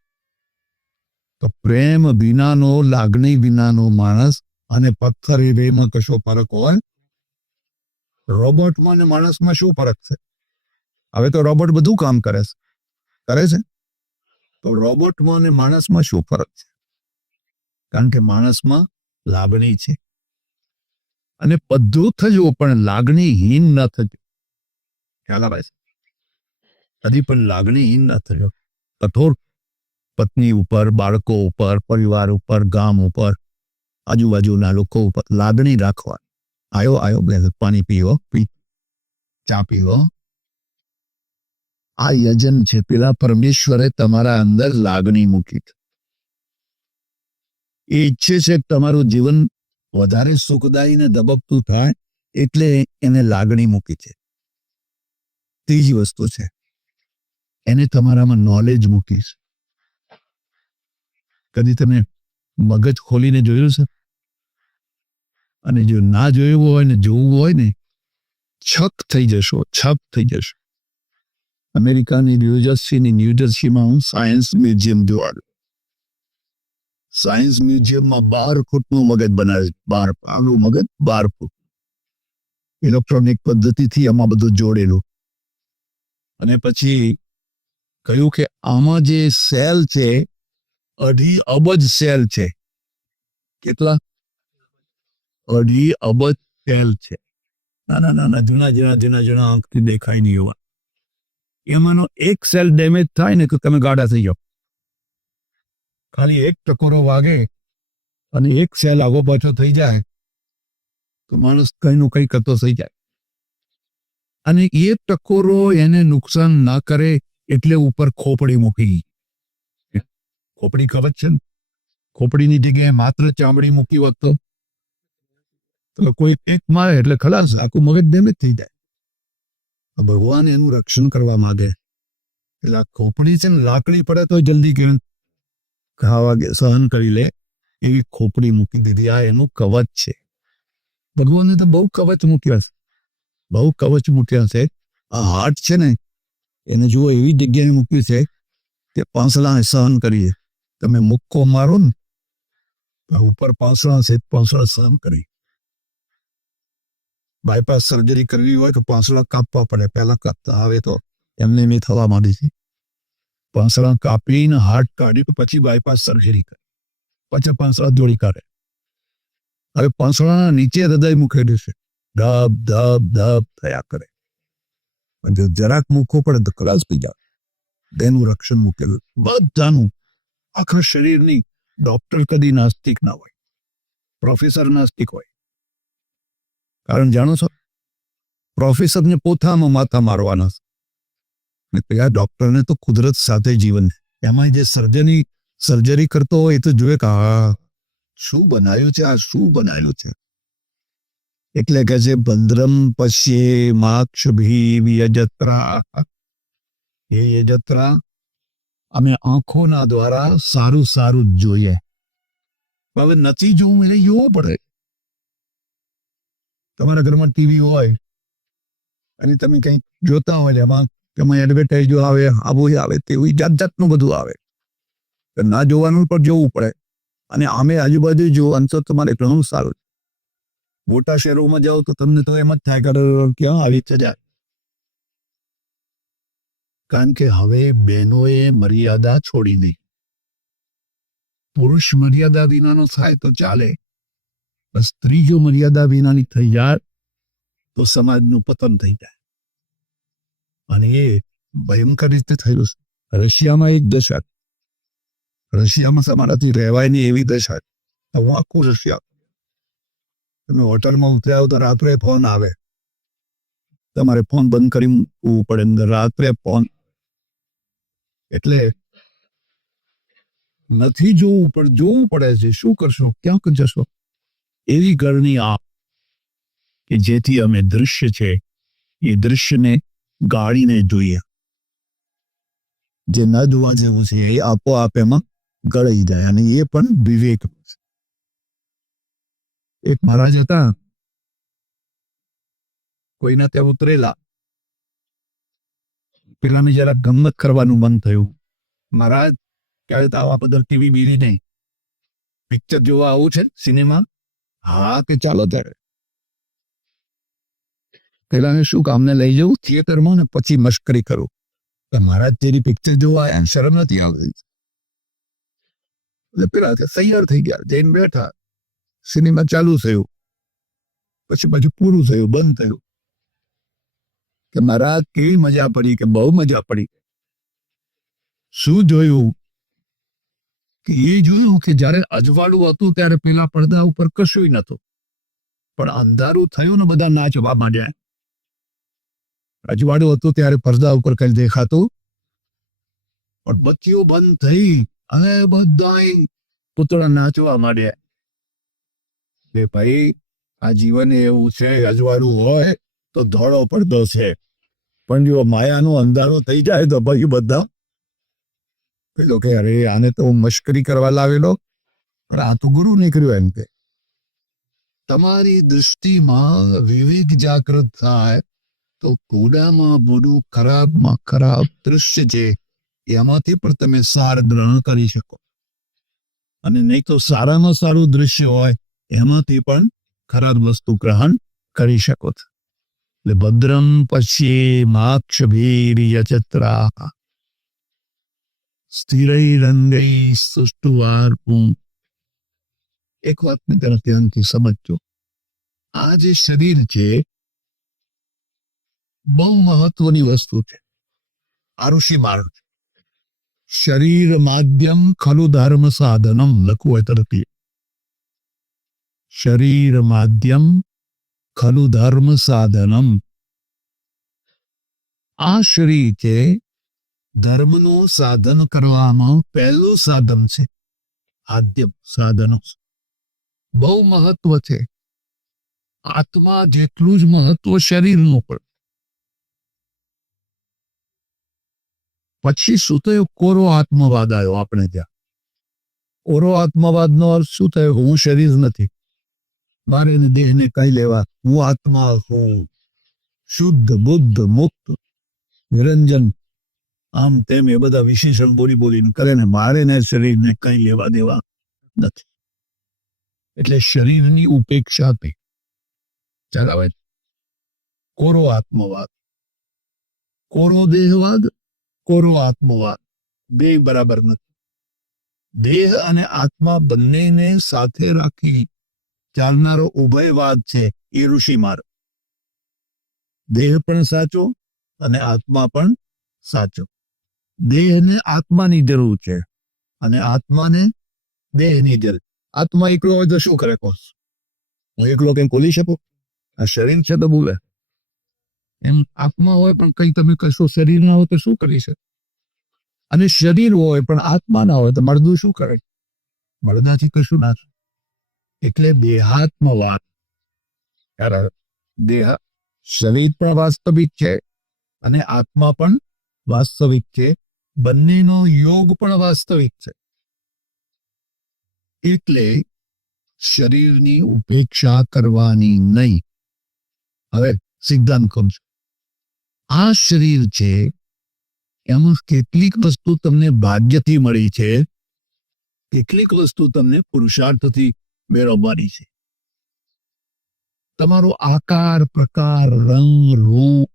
તો પ્રેમ વિનાનો, લાગણી વિનાનો માણસ અને પથ્થર એ બેમાં કશો ફરક હોય? રોબોટમાં અને માણસમાં શું ફરક છે? હવે તો રોબોટ બધું કામ કરે છે. તો રોબોટમાં અને માણસમાં શું ફરક છે? કારણ કે માણસમાં લાગણી છે. અને બધું થજો પણ લાગણીહીન ન થજો. ખ્યાલ આવે છે? કદી પણ લાગણીહીન ન થજો. કઠોર પત્ની ઉપર, બાળકો ઉપર, પરિવાર ઉપર, ગામ ઉપર, આજુબાજુના લોકો ઉપર લાગણી રાખવા. આયો બે પાણી પીવો, ચા પીવો. આ યજન છે. પેલા પરમેશ્વરે તમારા અંદર લાગણી મૂકી. એ ઈચ્છે છે કે તમારું જીવન વધારે સુખદાયી ને ધબકતું થાય, એટલે એને લાગણી મૂકી છે. ત્રીજી વસ્તુ છે એને તમારામાં નોલેજ મૂકીશ. કદી તમે મગજ ખોલીને જોયું છે? અને જો ના જોયું હોય ને જોવું હોય ને, છક થઈ જશો, છપ થઈ જશો. અમેરિકાની ન્યૂજર્સીમાં હું સાયન્સ મ્યુઝિયમ જોવાડું. સાયન્સ મ્યુઝિયમમાં 12 ફૂટનું મગજ બનાવે છે. 12 આનું મગજ 12 ફૂટ. ઇલેક્ટ્રોનિક પદ્ધતિથી આમાં બધું જોડેલું. અને પછી કહ્યું કે આમાં જે સેલ છે 2.5 અબજ સેલ છે. કેટલા? 2.5 અબજ સેલ છે. નાના નાના જૂના આંખથી દેખાય નહીં એવા. એમાંનો એક સેલ ડેમેજ થાય ને તો તમે ગાડા થઈ જાઓ. ખાલી એક ટકોરો વાગે અને એક સેલ આગો પાછો થઈ જાય તો માણસ કઈનું કઈ કરતો થઈ જાય. અને એ ટકોરો એને નુકસાન ના કરે એટલે ઉપર ખોપડી મૂકી. ખોપડી ખબર છે ને? ખોપડીની જગ્યાએ માત્ર ચામડી મૂકી હોત તો કોઈ એક મારે એટલે ખલાસ, આખું મગજ ડેમેજ થઈ જાય. ભગવાન એનું રક્ષણ કરવા માંગે એટલે આ ખોપડી છે ને, લાકડી પડે તો જલ્દી કે ખાવા સહન કરી લે એવી ખોપડી મૂકી દીધી. આ એનું કવચ છે. ભગવાને તો બહુ કવચ મૂક્યા છે, બહુ કવચ મૂક્યા છે. આ હાર્ટ છે ને એને જુઓ એવી જગ્યાએ મૂક્યું છે કે પાંસળા સહન કરીએ. તમે મુક્કો મારો ને ઉપર પાંસળા સહન કરી. બાયપાસ સર્જરી કરવી હોય તો પાંસળા કાપવા પડે. પહેલા કાપતા, હવે તો એમને મેં થવા માંડી છે. પાંસળા કાપીને હાર્ટ કાઢી પછી બાયપાસ સર્જરી કરે, પછી પાંસળા જોડી કાઢે. હવે પાંસળાના નીચે હૃદય મૂકેલું છે. ધબ ધબ ધબ થયા કરે. જો જરાક મૂકવો પડે તો ખલાસ થઈ જાય. તેનું રક્ષણ મૂકેલું બધાનું, આખા શરીરની. ડોક્ટર કદી નાસ્તિક ના હોય, પ્રોફેસર નાસ્તિક હોય. કારણ જાણો છો? પ્રોફેસરને પોતામાં માથા મારવાના છે. પેલા ડોક્ટરને તો કુદરત સાથે જીવન. એમાં જે સર્જરી કરતો હોય એ તો જોવે કે હા શું બનાવ્યું છે, આ શું બનાવ્યું છે. એટલે કે છે ભદ્રમ પશ્યે માક્ષભીમ યજત્રા. એ યજત્રા અમે આંખોના દ્વારા સારું સારું જ જોઈએ. હવે નથી જોવું એટલે જોવું પડે. તમારા ઘરમાં ટીવી હોય અને તમે કંઈક જોતા હોય એમાં એડવર્ટાઇઝ આવે, આવું આવે, તેવું જાત જાતનું બધું આવે. ના જોવાનું પણ જોવું પડે. અને આમે આજુબાજુ જોવાનું તો તમારે ઘણું સારું. મોટા શહેરોમાં જાઓ તો તમને તો એમ જ થાય કે ક્યાં આવી છે જાય. કારણ કે હવે બહેનોએ મર્યાદા છોડી દઈ. પુરુષ મર્યાદા વિનાનો થાય તો ચાલે, સ્ત્રી જો મર્યાદા વિનાની થઈ જાય તો સમાજનું પતન થઈ જાય. અને એ ભયંકર રીતે થયેલું છે. રશિયામાં એક દશા, રશિયામાં તમારાથી રહેવાય નહીં એવી દશા. હું આખું રશિયા, તમે હોટલમાં ઉતર્યા તો રાત્રે ફોન આવે, તમારે ફોન બંધ કરી મૂકવું પડે. અંદર રાત્રે ફોન. એટલે નથી જોવું પણ જોવું પડે છે. શું કરશો, ક્યાં જશો? એવી ઘરની આ કે જેથી અમે દૃશ્ય છે એ દૃશ્યને ગાળીને જોઈએ. જે ન જોવા જેવું છે એ આપોઆપ એમાં ગળાઈ જાય. અને એ પણ વિવેક. એક મહારાજ હતા, કોઈના ત્યાં ઉતરેલા. પેલાને જરા ગમત કરવાનું મન થયું. મહારાજ ક્યારે તો આવા બધા ટીવી બીરી નહીં, પિક્ચર જોવા આવું છે સિનેમા? હા કે ચાલો ત્યારે. પેલાને શું કામને લઈ જવું થિયેટરમાં ને પછી મશ્કરી કરું. મહારાજ તેરી પિક્ચર જોવા એમ શરમ નથી આવતી. એટલે પેલા તૈયાર થઈ ગયા, જઈને બેઠા. સિનેમા ચાલુ થયું, પછી પૂરું થયું, બંધ થયું. કે મહારાજ કેવી મજા પડી? કે બહુ મજા પડી. શું જોયું? કે એ જોયું કે જયારે અજવાળું હતું ત્યારે પેલા પડદા ઉપર કશું નતું, પણ અંધારું થયું ને બધા નાચવા માંડ્યા. અજવાળું હતું ત્યારે પડદા ઉપર કઈ દેખાતું, પણ બત્તીઓ બંધ થઈ અને બધા પૂતળા નાચવા માંડ્યા. કે ભાઈ આ જીવન એવું છે, અજવાળું હોય તો ધોળો પડદો છે, પણ જો માયાનો અંધારો થઈ જાય તો પછી બધા પેલો કે અરે આને તો હું મશ્કરી કરવા લાવેલો, પણ આ તો ગુરુ નીકળ્યો એમ કે. તમારી દૃષ્ટિમાં વિવેક જાગૃત થાય તો કોડામાં બોડું ખરાબમાં ખરાબ દૃશ્ય છે એમાંથી પણ તમે સાર ગ્રહણ કરી શકો, અને નહીં તો સારામાં સારું દૃશ્ય હોય એમાંથી પણ ખરાબ વસ્તુ ગ્રહણ કરી શકો છો. એટલે ભદ્રમ પશ્યે માક્ષભીર યચત્રા સ્થિરૈરંગૈ સુષ્ટુવાર્પું. એક વાતને તરફ ધ્યાનથી સમજજો. આ જે શરીર છે બહુ મહત્વની વસ્તુ છે. આ ઋષિ માર્ગ છે. શરીર માધ્યમ ખલુ ધર્મ સાધનમ લખવું હોય તરફથી. શરીર માધ્યમ ખલુ ધર્મ સાધનમ. આ શરીર છે ધર્મનું સાધન કરવામાં પહેલું સાધન છે. આદ્ય સાધનો બહુ મહત્વ છે. આત્મા જેટલું જ મહત્વ શરીરનું પણ. પછી શું થયું? કોરો આત્મવાદ આવ્યો આપણે ત્યાં. કોરો આત્મવાદનો અર્થ શું થયો? હું શરીર નથી, મારે દેહને કઈ લેવા, હું આત્મા છું, શુદ્ધ બુદ્ધ મુક્ત નિરંજન, આમ તેમ એ બધા વિશેષણ બોલીને કરે ને મારે ને શરીરને કઈ લેવા દેવા નથી. એટલે શરીરની ઉપેક્ષા થઈ. ચાલ હવે કોરો આત્મવાદ, કોરો દેહવાદ, કોરો આત્મવાદ બે બરાબર નથી. દેહ અને આત્મા બંનેને સાથે રાખી ચાલનારો ઉભયવાદ છે એ ઋષિ માર્ગ. દેહ પણ સાચો અને આત્મા પણ સાચો. દેહને આત્માની જરૂર છે અને આત્માને દેહની જરૂર. આત્મા એકલો હોય તો શું કરે? કોસ હું એકલો કઈ બોલી શકું? આ શરીર છે તો બોલે. એમ આત્મા હોય પણ કઈ તમે કશો શરીર ના હોય તો શું કરી શકે? અને શરીર હોય પણ આત્મા ના હોય તો મરદું શું કરે? મરદાથી કશું ના થાય. એટલે દેહાત્મવાદ. દેહ શરીર પણ વાસ્તવિક છે અને આત્મા પણ વાસ્તવિક છે. બંનેનો યોગ પણ વાસ્તવિક છે. એટલે શરીરની ઉપેક્ષા કરવાની નહીં. હવે સિદ્ધાંત કહું છું. આ શરીર છે એમાં કેટલીક વસ્તુ તમને ભાગ્યથી મળી છે, કેટલીક વસ્તુ તમને પુરુષાર્થથી મેળવવાની છે. તમારો આકાર, પ્રકાર, રંગ, રૂપ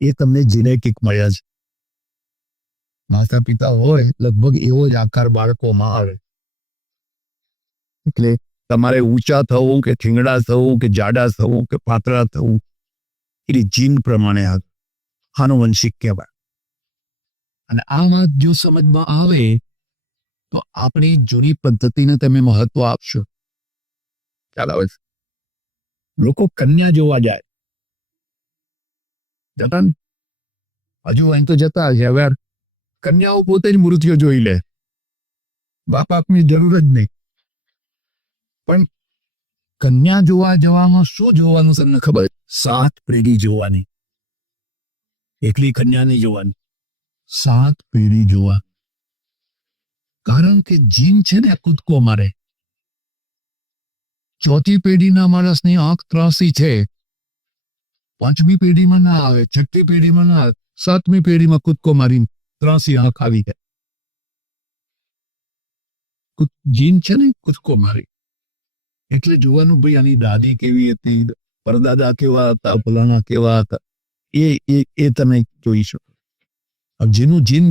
એ તમને જેનેટિક મળ્યા છે. માતા પિતા હોય લગભગ એવો જ આકાર બાળકોમાં આવે. એટલે તમારે ઊંચા થવું કે થીંગડા થવું કે જાડા થવું કે પાતળા થવું એ જીન પ્રમાણે આનુવંશિક કહેવાય. અને આ વાત જો સમજમાં આવે તો આપણી જૂની પદ્ધતિને તમે મહત્વ આપશો. ચાલો હવે લોકો કન્યા જોવા જાય, જતા ને હજુ અહીં તો જતા છે. હવે કન્યાઓ પોતે જ મૂર્તિઓ જોઈ લે, બાપ આપની જરૂર જ નહીં. પણ કન્યા જોવા જવામાં શું જોવાનું તમને ખબર? 7 પેઢી જોવાની. એકલી કન્યા નહીં જોવાની, 7 પેઢી જોવા. કારણ કે જીન છે ને કૂદકો મારે. 4થી પેઢીના માણસની આંખ ત્રાસી છે, 5મી પેઢીમાં ના આવે, 6ઠી પેઢીમાં ના આવે, 7મી પેઢીમાં કૂદકો મારીને ત્રાસી આંખ આવી જાય. જીન છે ને કૂદકો મારી. એટલે જોવાનું ભાઈ આની દાદી કેવી હતી, પરદાદા કેવા હતા, ફલાણા કેવા હતા, એ તમે જોઈ શકો. જેનું જીન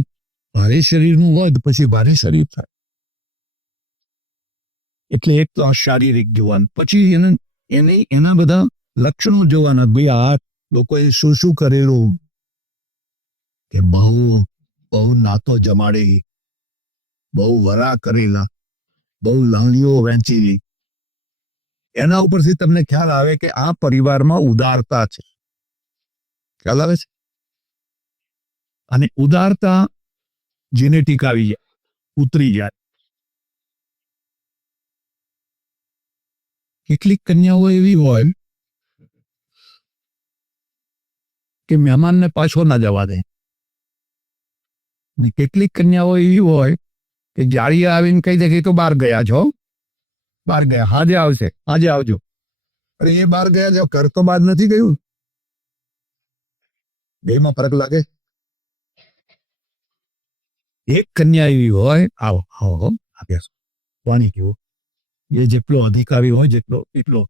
ભારે શરીરનું હોય તો પછી ભારે શરીર થાય. એટલે એક તો આ શારીરિક જોવાનું, પછી એના બધા લક્ષણો જોવાના. ભાઈ આ લોકોએ શું શું કરેલું, કે બહુ નાતો જમાડે, બહુ વરા કરેલા, બહુ લાણીઓ વેચી. એના ઉપરથી તમને ખ્યાલ આવે કે આ પરિવારમાં ઉદારતા છે. ખ્યાલ આવે છે? અને ઉદારતા જેનેટિક આવી જાય, ઉતરી જાય. કેટલીક કન્યાઓ એવી હોય કે મહેમાનને પાછો ના જવા દે. ને કેટલીક કન્યાઓ એવી હોય કે જાળી આવીને કહી દે કે તો બહાર ગયા છો, બહાર ગયા, આજે આવશે, આજે આવજો. અરે એ બહાર ગયા છો, ઘર તો બહાર નથી ગયું. બેમાં ફરક લાગે. એક કન્યા એવી હોય, આવો આવો આપ્યા છો પાણી પીવો, એ જેટલો અધિકારી હોય જેટલો એટલો.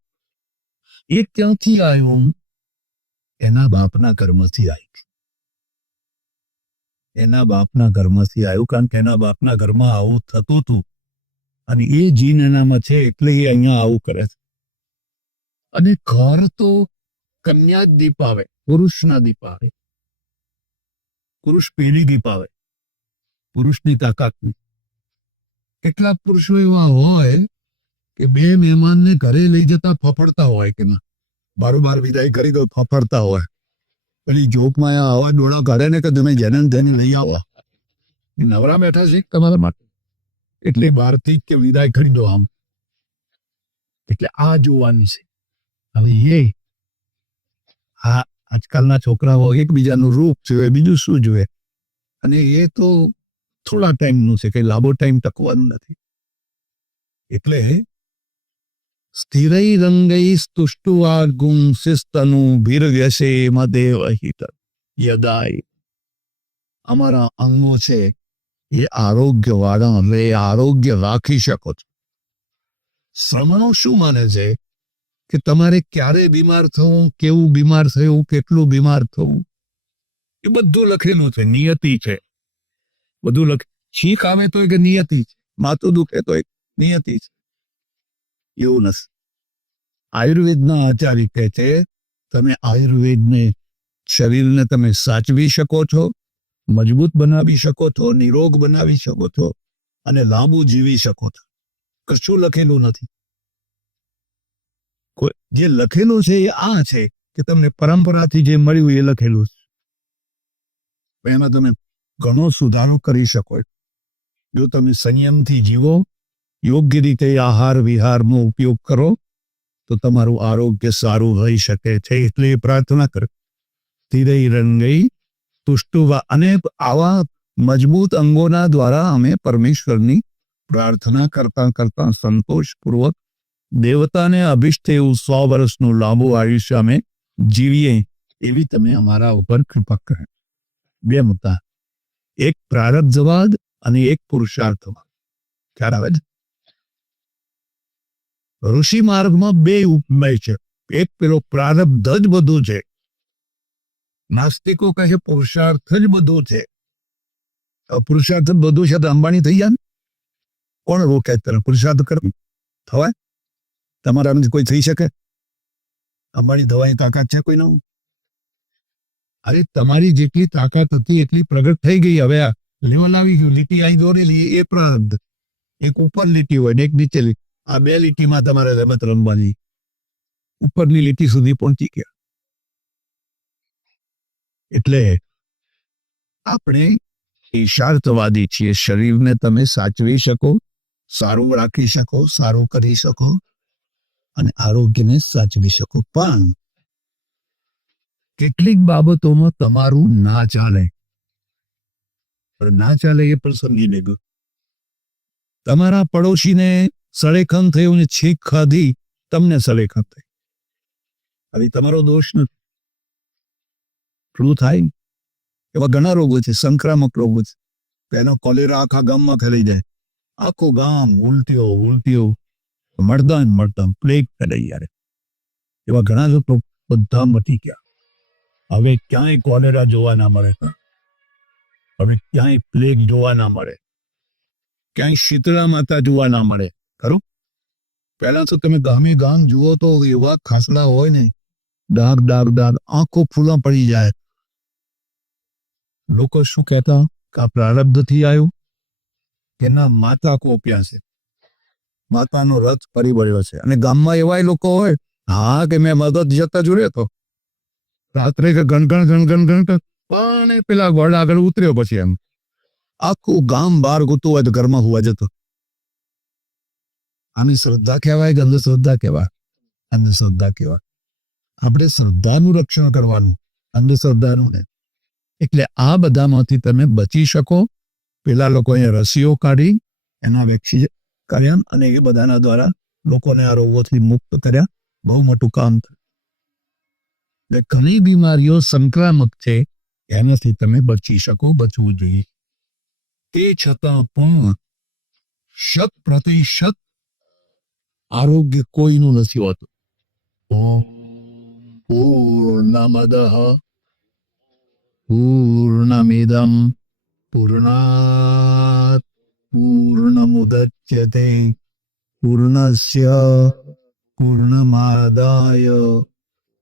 એ ક્યાંથી આવ્યું? એના બાપના કર્મથી આવ્યું. એના બાપના ઘરમાંથી આવ્યું, કારણ કે એના બાપના ઘરમાં આવું થતું હતું અને એ જીન એનામાં છે એટલે એ અહીંયા આવું કરે છે. અને ઘર તો કન્યા જ દીપ આવે, પુરુષના દીપ આવે. પુરુષ પેલી દીપ આવે, પુરુષની તાકાત નહીં. કેટલાક પુરુષો એવા હોય કે બે મહેમાનને ઘરે લઈ જતા ફફડતા હોય કે ના બારોબાર વિદાય કરી દો, ફફડતા હોય. પેલી જોકમાં આવા ડોળા કાઢે ને કે તમે જેને તેને લઈ આવો, નવરા બેઠા છે તમારા માટે, એટલે બહારથી કે વિદાય કરી દો આમ. એટલે આ જોવાનું છે. હવે એ આ આજકાલના છોકરાઓ એકબીજાનું રૂપ જોવે, બીજું શું જોવે? અને એ તો થોડા ટાઈમનું છે, કઈ લાંબો ટાઈમ ટકવાનું નથી. એટલે સ્થિરૈ રંગૈ સ્તુષ્ટુવા ગુંસિસ્તનુ ભીર્યસે મદેવ હિત યદાય. અમારા અંગો છે એ આરોગ્ય વાળા, હવે આરોગ્ય રાખી શકો છો. શ્રમણો શું માને છે કે તમારે ક્યારે બીમાર થવું, કેવું બીમાર થયું, કેટલું બીમાર થવું, એ બધું લખેલું છે, નિયતિ છે. બધું છીક આવે તો કે નિયતિ છે, માથું દુખે તો નિયતિ છે. એવું નથી. આયુર્વેદના આચાર્ય કહે છે તમે આયુર્વેદને, શરીરને તમે સાચવી શકો છો, મજબૂત બનાવી શકો છો, નિરોગ બનાવી શકો છો અને લાંબુ જીવી શકો છો. કશું લખેલું નથી. જે લખેલું છે એ આ છે કે તમને પરંપરાથી જે મળ્યું એ લખેલું છે. એમાં તમે ઘણો સુધારો કરી શકો. જો તમે સંયમથી જીવો, યોગ્ય રીતે આહાર વિહારનો ઉપયોગ કરો તો તમારું આરોગ્ય સારું રહી શકે છે. એટલે પ્રાર્થના કર સ્થિરૈ રંગૈ તુષ્ટુવા. અને આવા મજબૂત અંગોના દ્વારા અમે પરમેશ્વરની પ્રાર્થના કરતા કરતા સંતોષપૂર્વક દેવતાને અભિષ્ટ એવું 100 વર્ષનું લાંબુ આયુષ્ય અમે જીવીએ, એવી તમે અમારા ઉપર કૃપા કરે. બે મુદ્દા, એક પ્રારબ્ધવાદ અને એક પુરુષાર્થવાદ. ખ્યાલ આવે છે? ઋષિ માર્ગમાં બે ઉપમેય છે. એક પેલો પ્રારબ્ધ જ બધું છે. નાસ્તિકો કહે છે પુરુષાર્થ જ બધું છે. પુરુષાર્થ બધું છે તો અંબાણી થઈ જાય ને? કોણ રોકે તને પુરુષાર્થ કરવું? થવાય? તમારા કોઈ થઈ શકે? અંબાણી થવાની તાકાત છે કોઈ ના? અરે તમારી જેટલી તાકાત હતી એટલી પ્રગટ થઈ ગઈ. હવે આ લેવલ આવી ગયું, લીટી આવી દોરેલી, એ પ્રારબ્ધ. એક ઉપર લીટી હોય ને એક નીચે લીટી. આ બે લીટીમાં તમારે રમત રમવાની. ઉપરની લીટી સુધી પહોંચી ગયા. એટલે આપણે ઈશાર્થવાદી છીએ. શરીરને તમે સાચવી શકો, સારું રાખી શકો, સારું કરી શકો અને આરોગ્યને સાચવી શકો. પણ કેટલીક બાબતોમાં તમારું ના ચાલે. ના ચાલે એ પણ સમજી લેજો. તમારા પડોશીને સળેખમ થયું ને છીંક ખાધી, તમને સળેખમ થઈ. હવે તમારો દોષ નથી. શું થાય? એવા ઘણા રોગો છે, સંક્રામક રોગો છે. એનો કોલેરા આખા ગામમાં ફેલાઈ જાય. આખું ગામ ઉલટીઓ મળતા પ્લેગ ફેલાઈ યાર. એવા ઘણા લોકો બધા મટી ગયા. હવે ક્યાંય કોલેરા જોવા ના મળે, હવે ક્યાંય પ્લેગ જોવા ના મળે, ક્યાંય શીતળા માતા જોવા ના મળે. ખરું? પહેલા તો તમે ગામે ગામ જુઓ તો એવા ખાસલા હોય ને, ડાગ આંખો ફૂલા પડી જાય. લોકો શું કહેતા કે આ પ્રારબ્ધથી આવ્યું કે ના માતા કોપ્યા છે, માતાનો રથ પરિબળ્યો છે. અને ગામમાં એવા લોકો હોય, હા કે મેં મદદ જતા જોડ્યો તો રાત્રે કે ગણગણ પણ પેલા ગોળ આગળ ઉતર્યો પછી એમ આખું ગામ બહાર ગોતું હોય તો ઘરમાં હોવા જતો. આની શ્રદ્ધા કહેવાય કે અંધશ્રદ્ધા કહેવાય? અંધશ્રદ્ધા કહેવાય. આપણે શ્રદ્ધાનું રક્ષણ કરવાનું, અંધશ્રદ્ધાનું. એટલે આ બધામાંથી તમે બચી શકો. પેલા લોકોએ રસીઓ કાઢી, એના વેક્સિન કર્યા અને એ બધાના દ્વારા લોકોને આ રોગોથી મુક્ત કર્યા. બહુ મોટું કામ થયું. એટલે ઘણી બીમારીઓ સંક્રામક છે, એનાથી તમે બચી શકો, બચવું જોઈએ. તે છતાં પણ 100% આરોગ્ય કોઈનું નથી હોતું. પૂર્ણમદઃ પૂર્ણમિદં પૂર્ણાત પૂર્ણમુદચ્યતે પૂર્ણસ્ય પૂર્ણમાદાય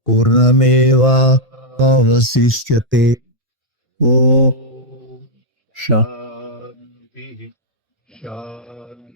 પૂર્ણમેવાવશિષ્યતે. ઓ શાંતિ શાંતિ.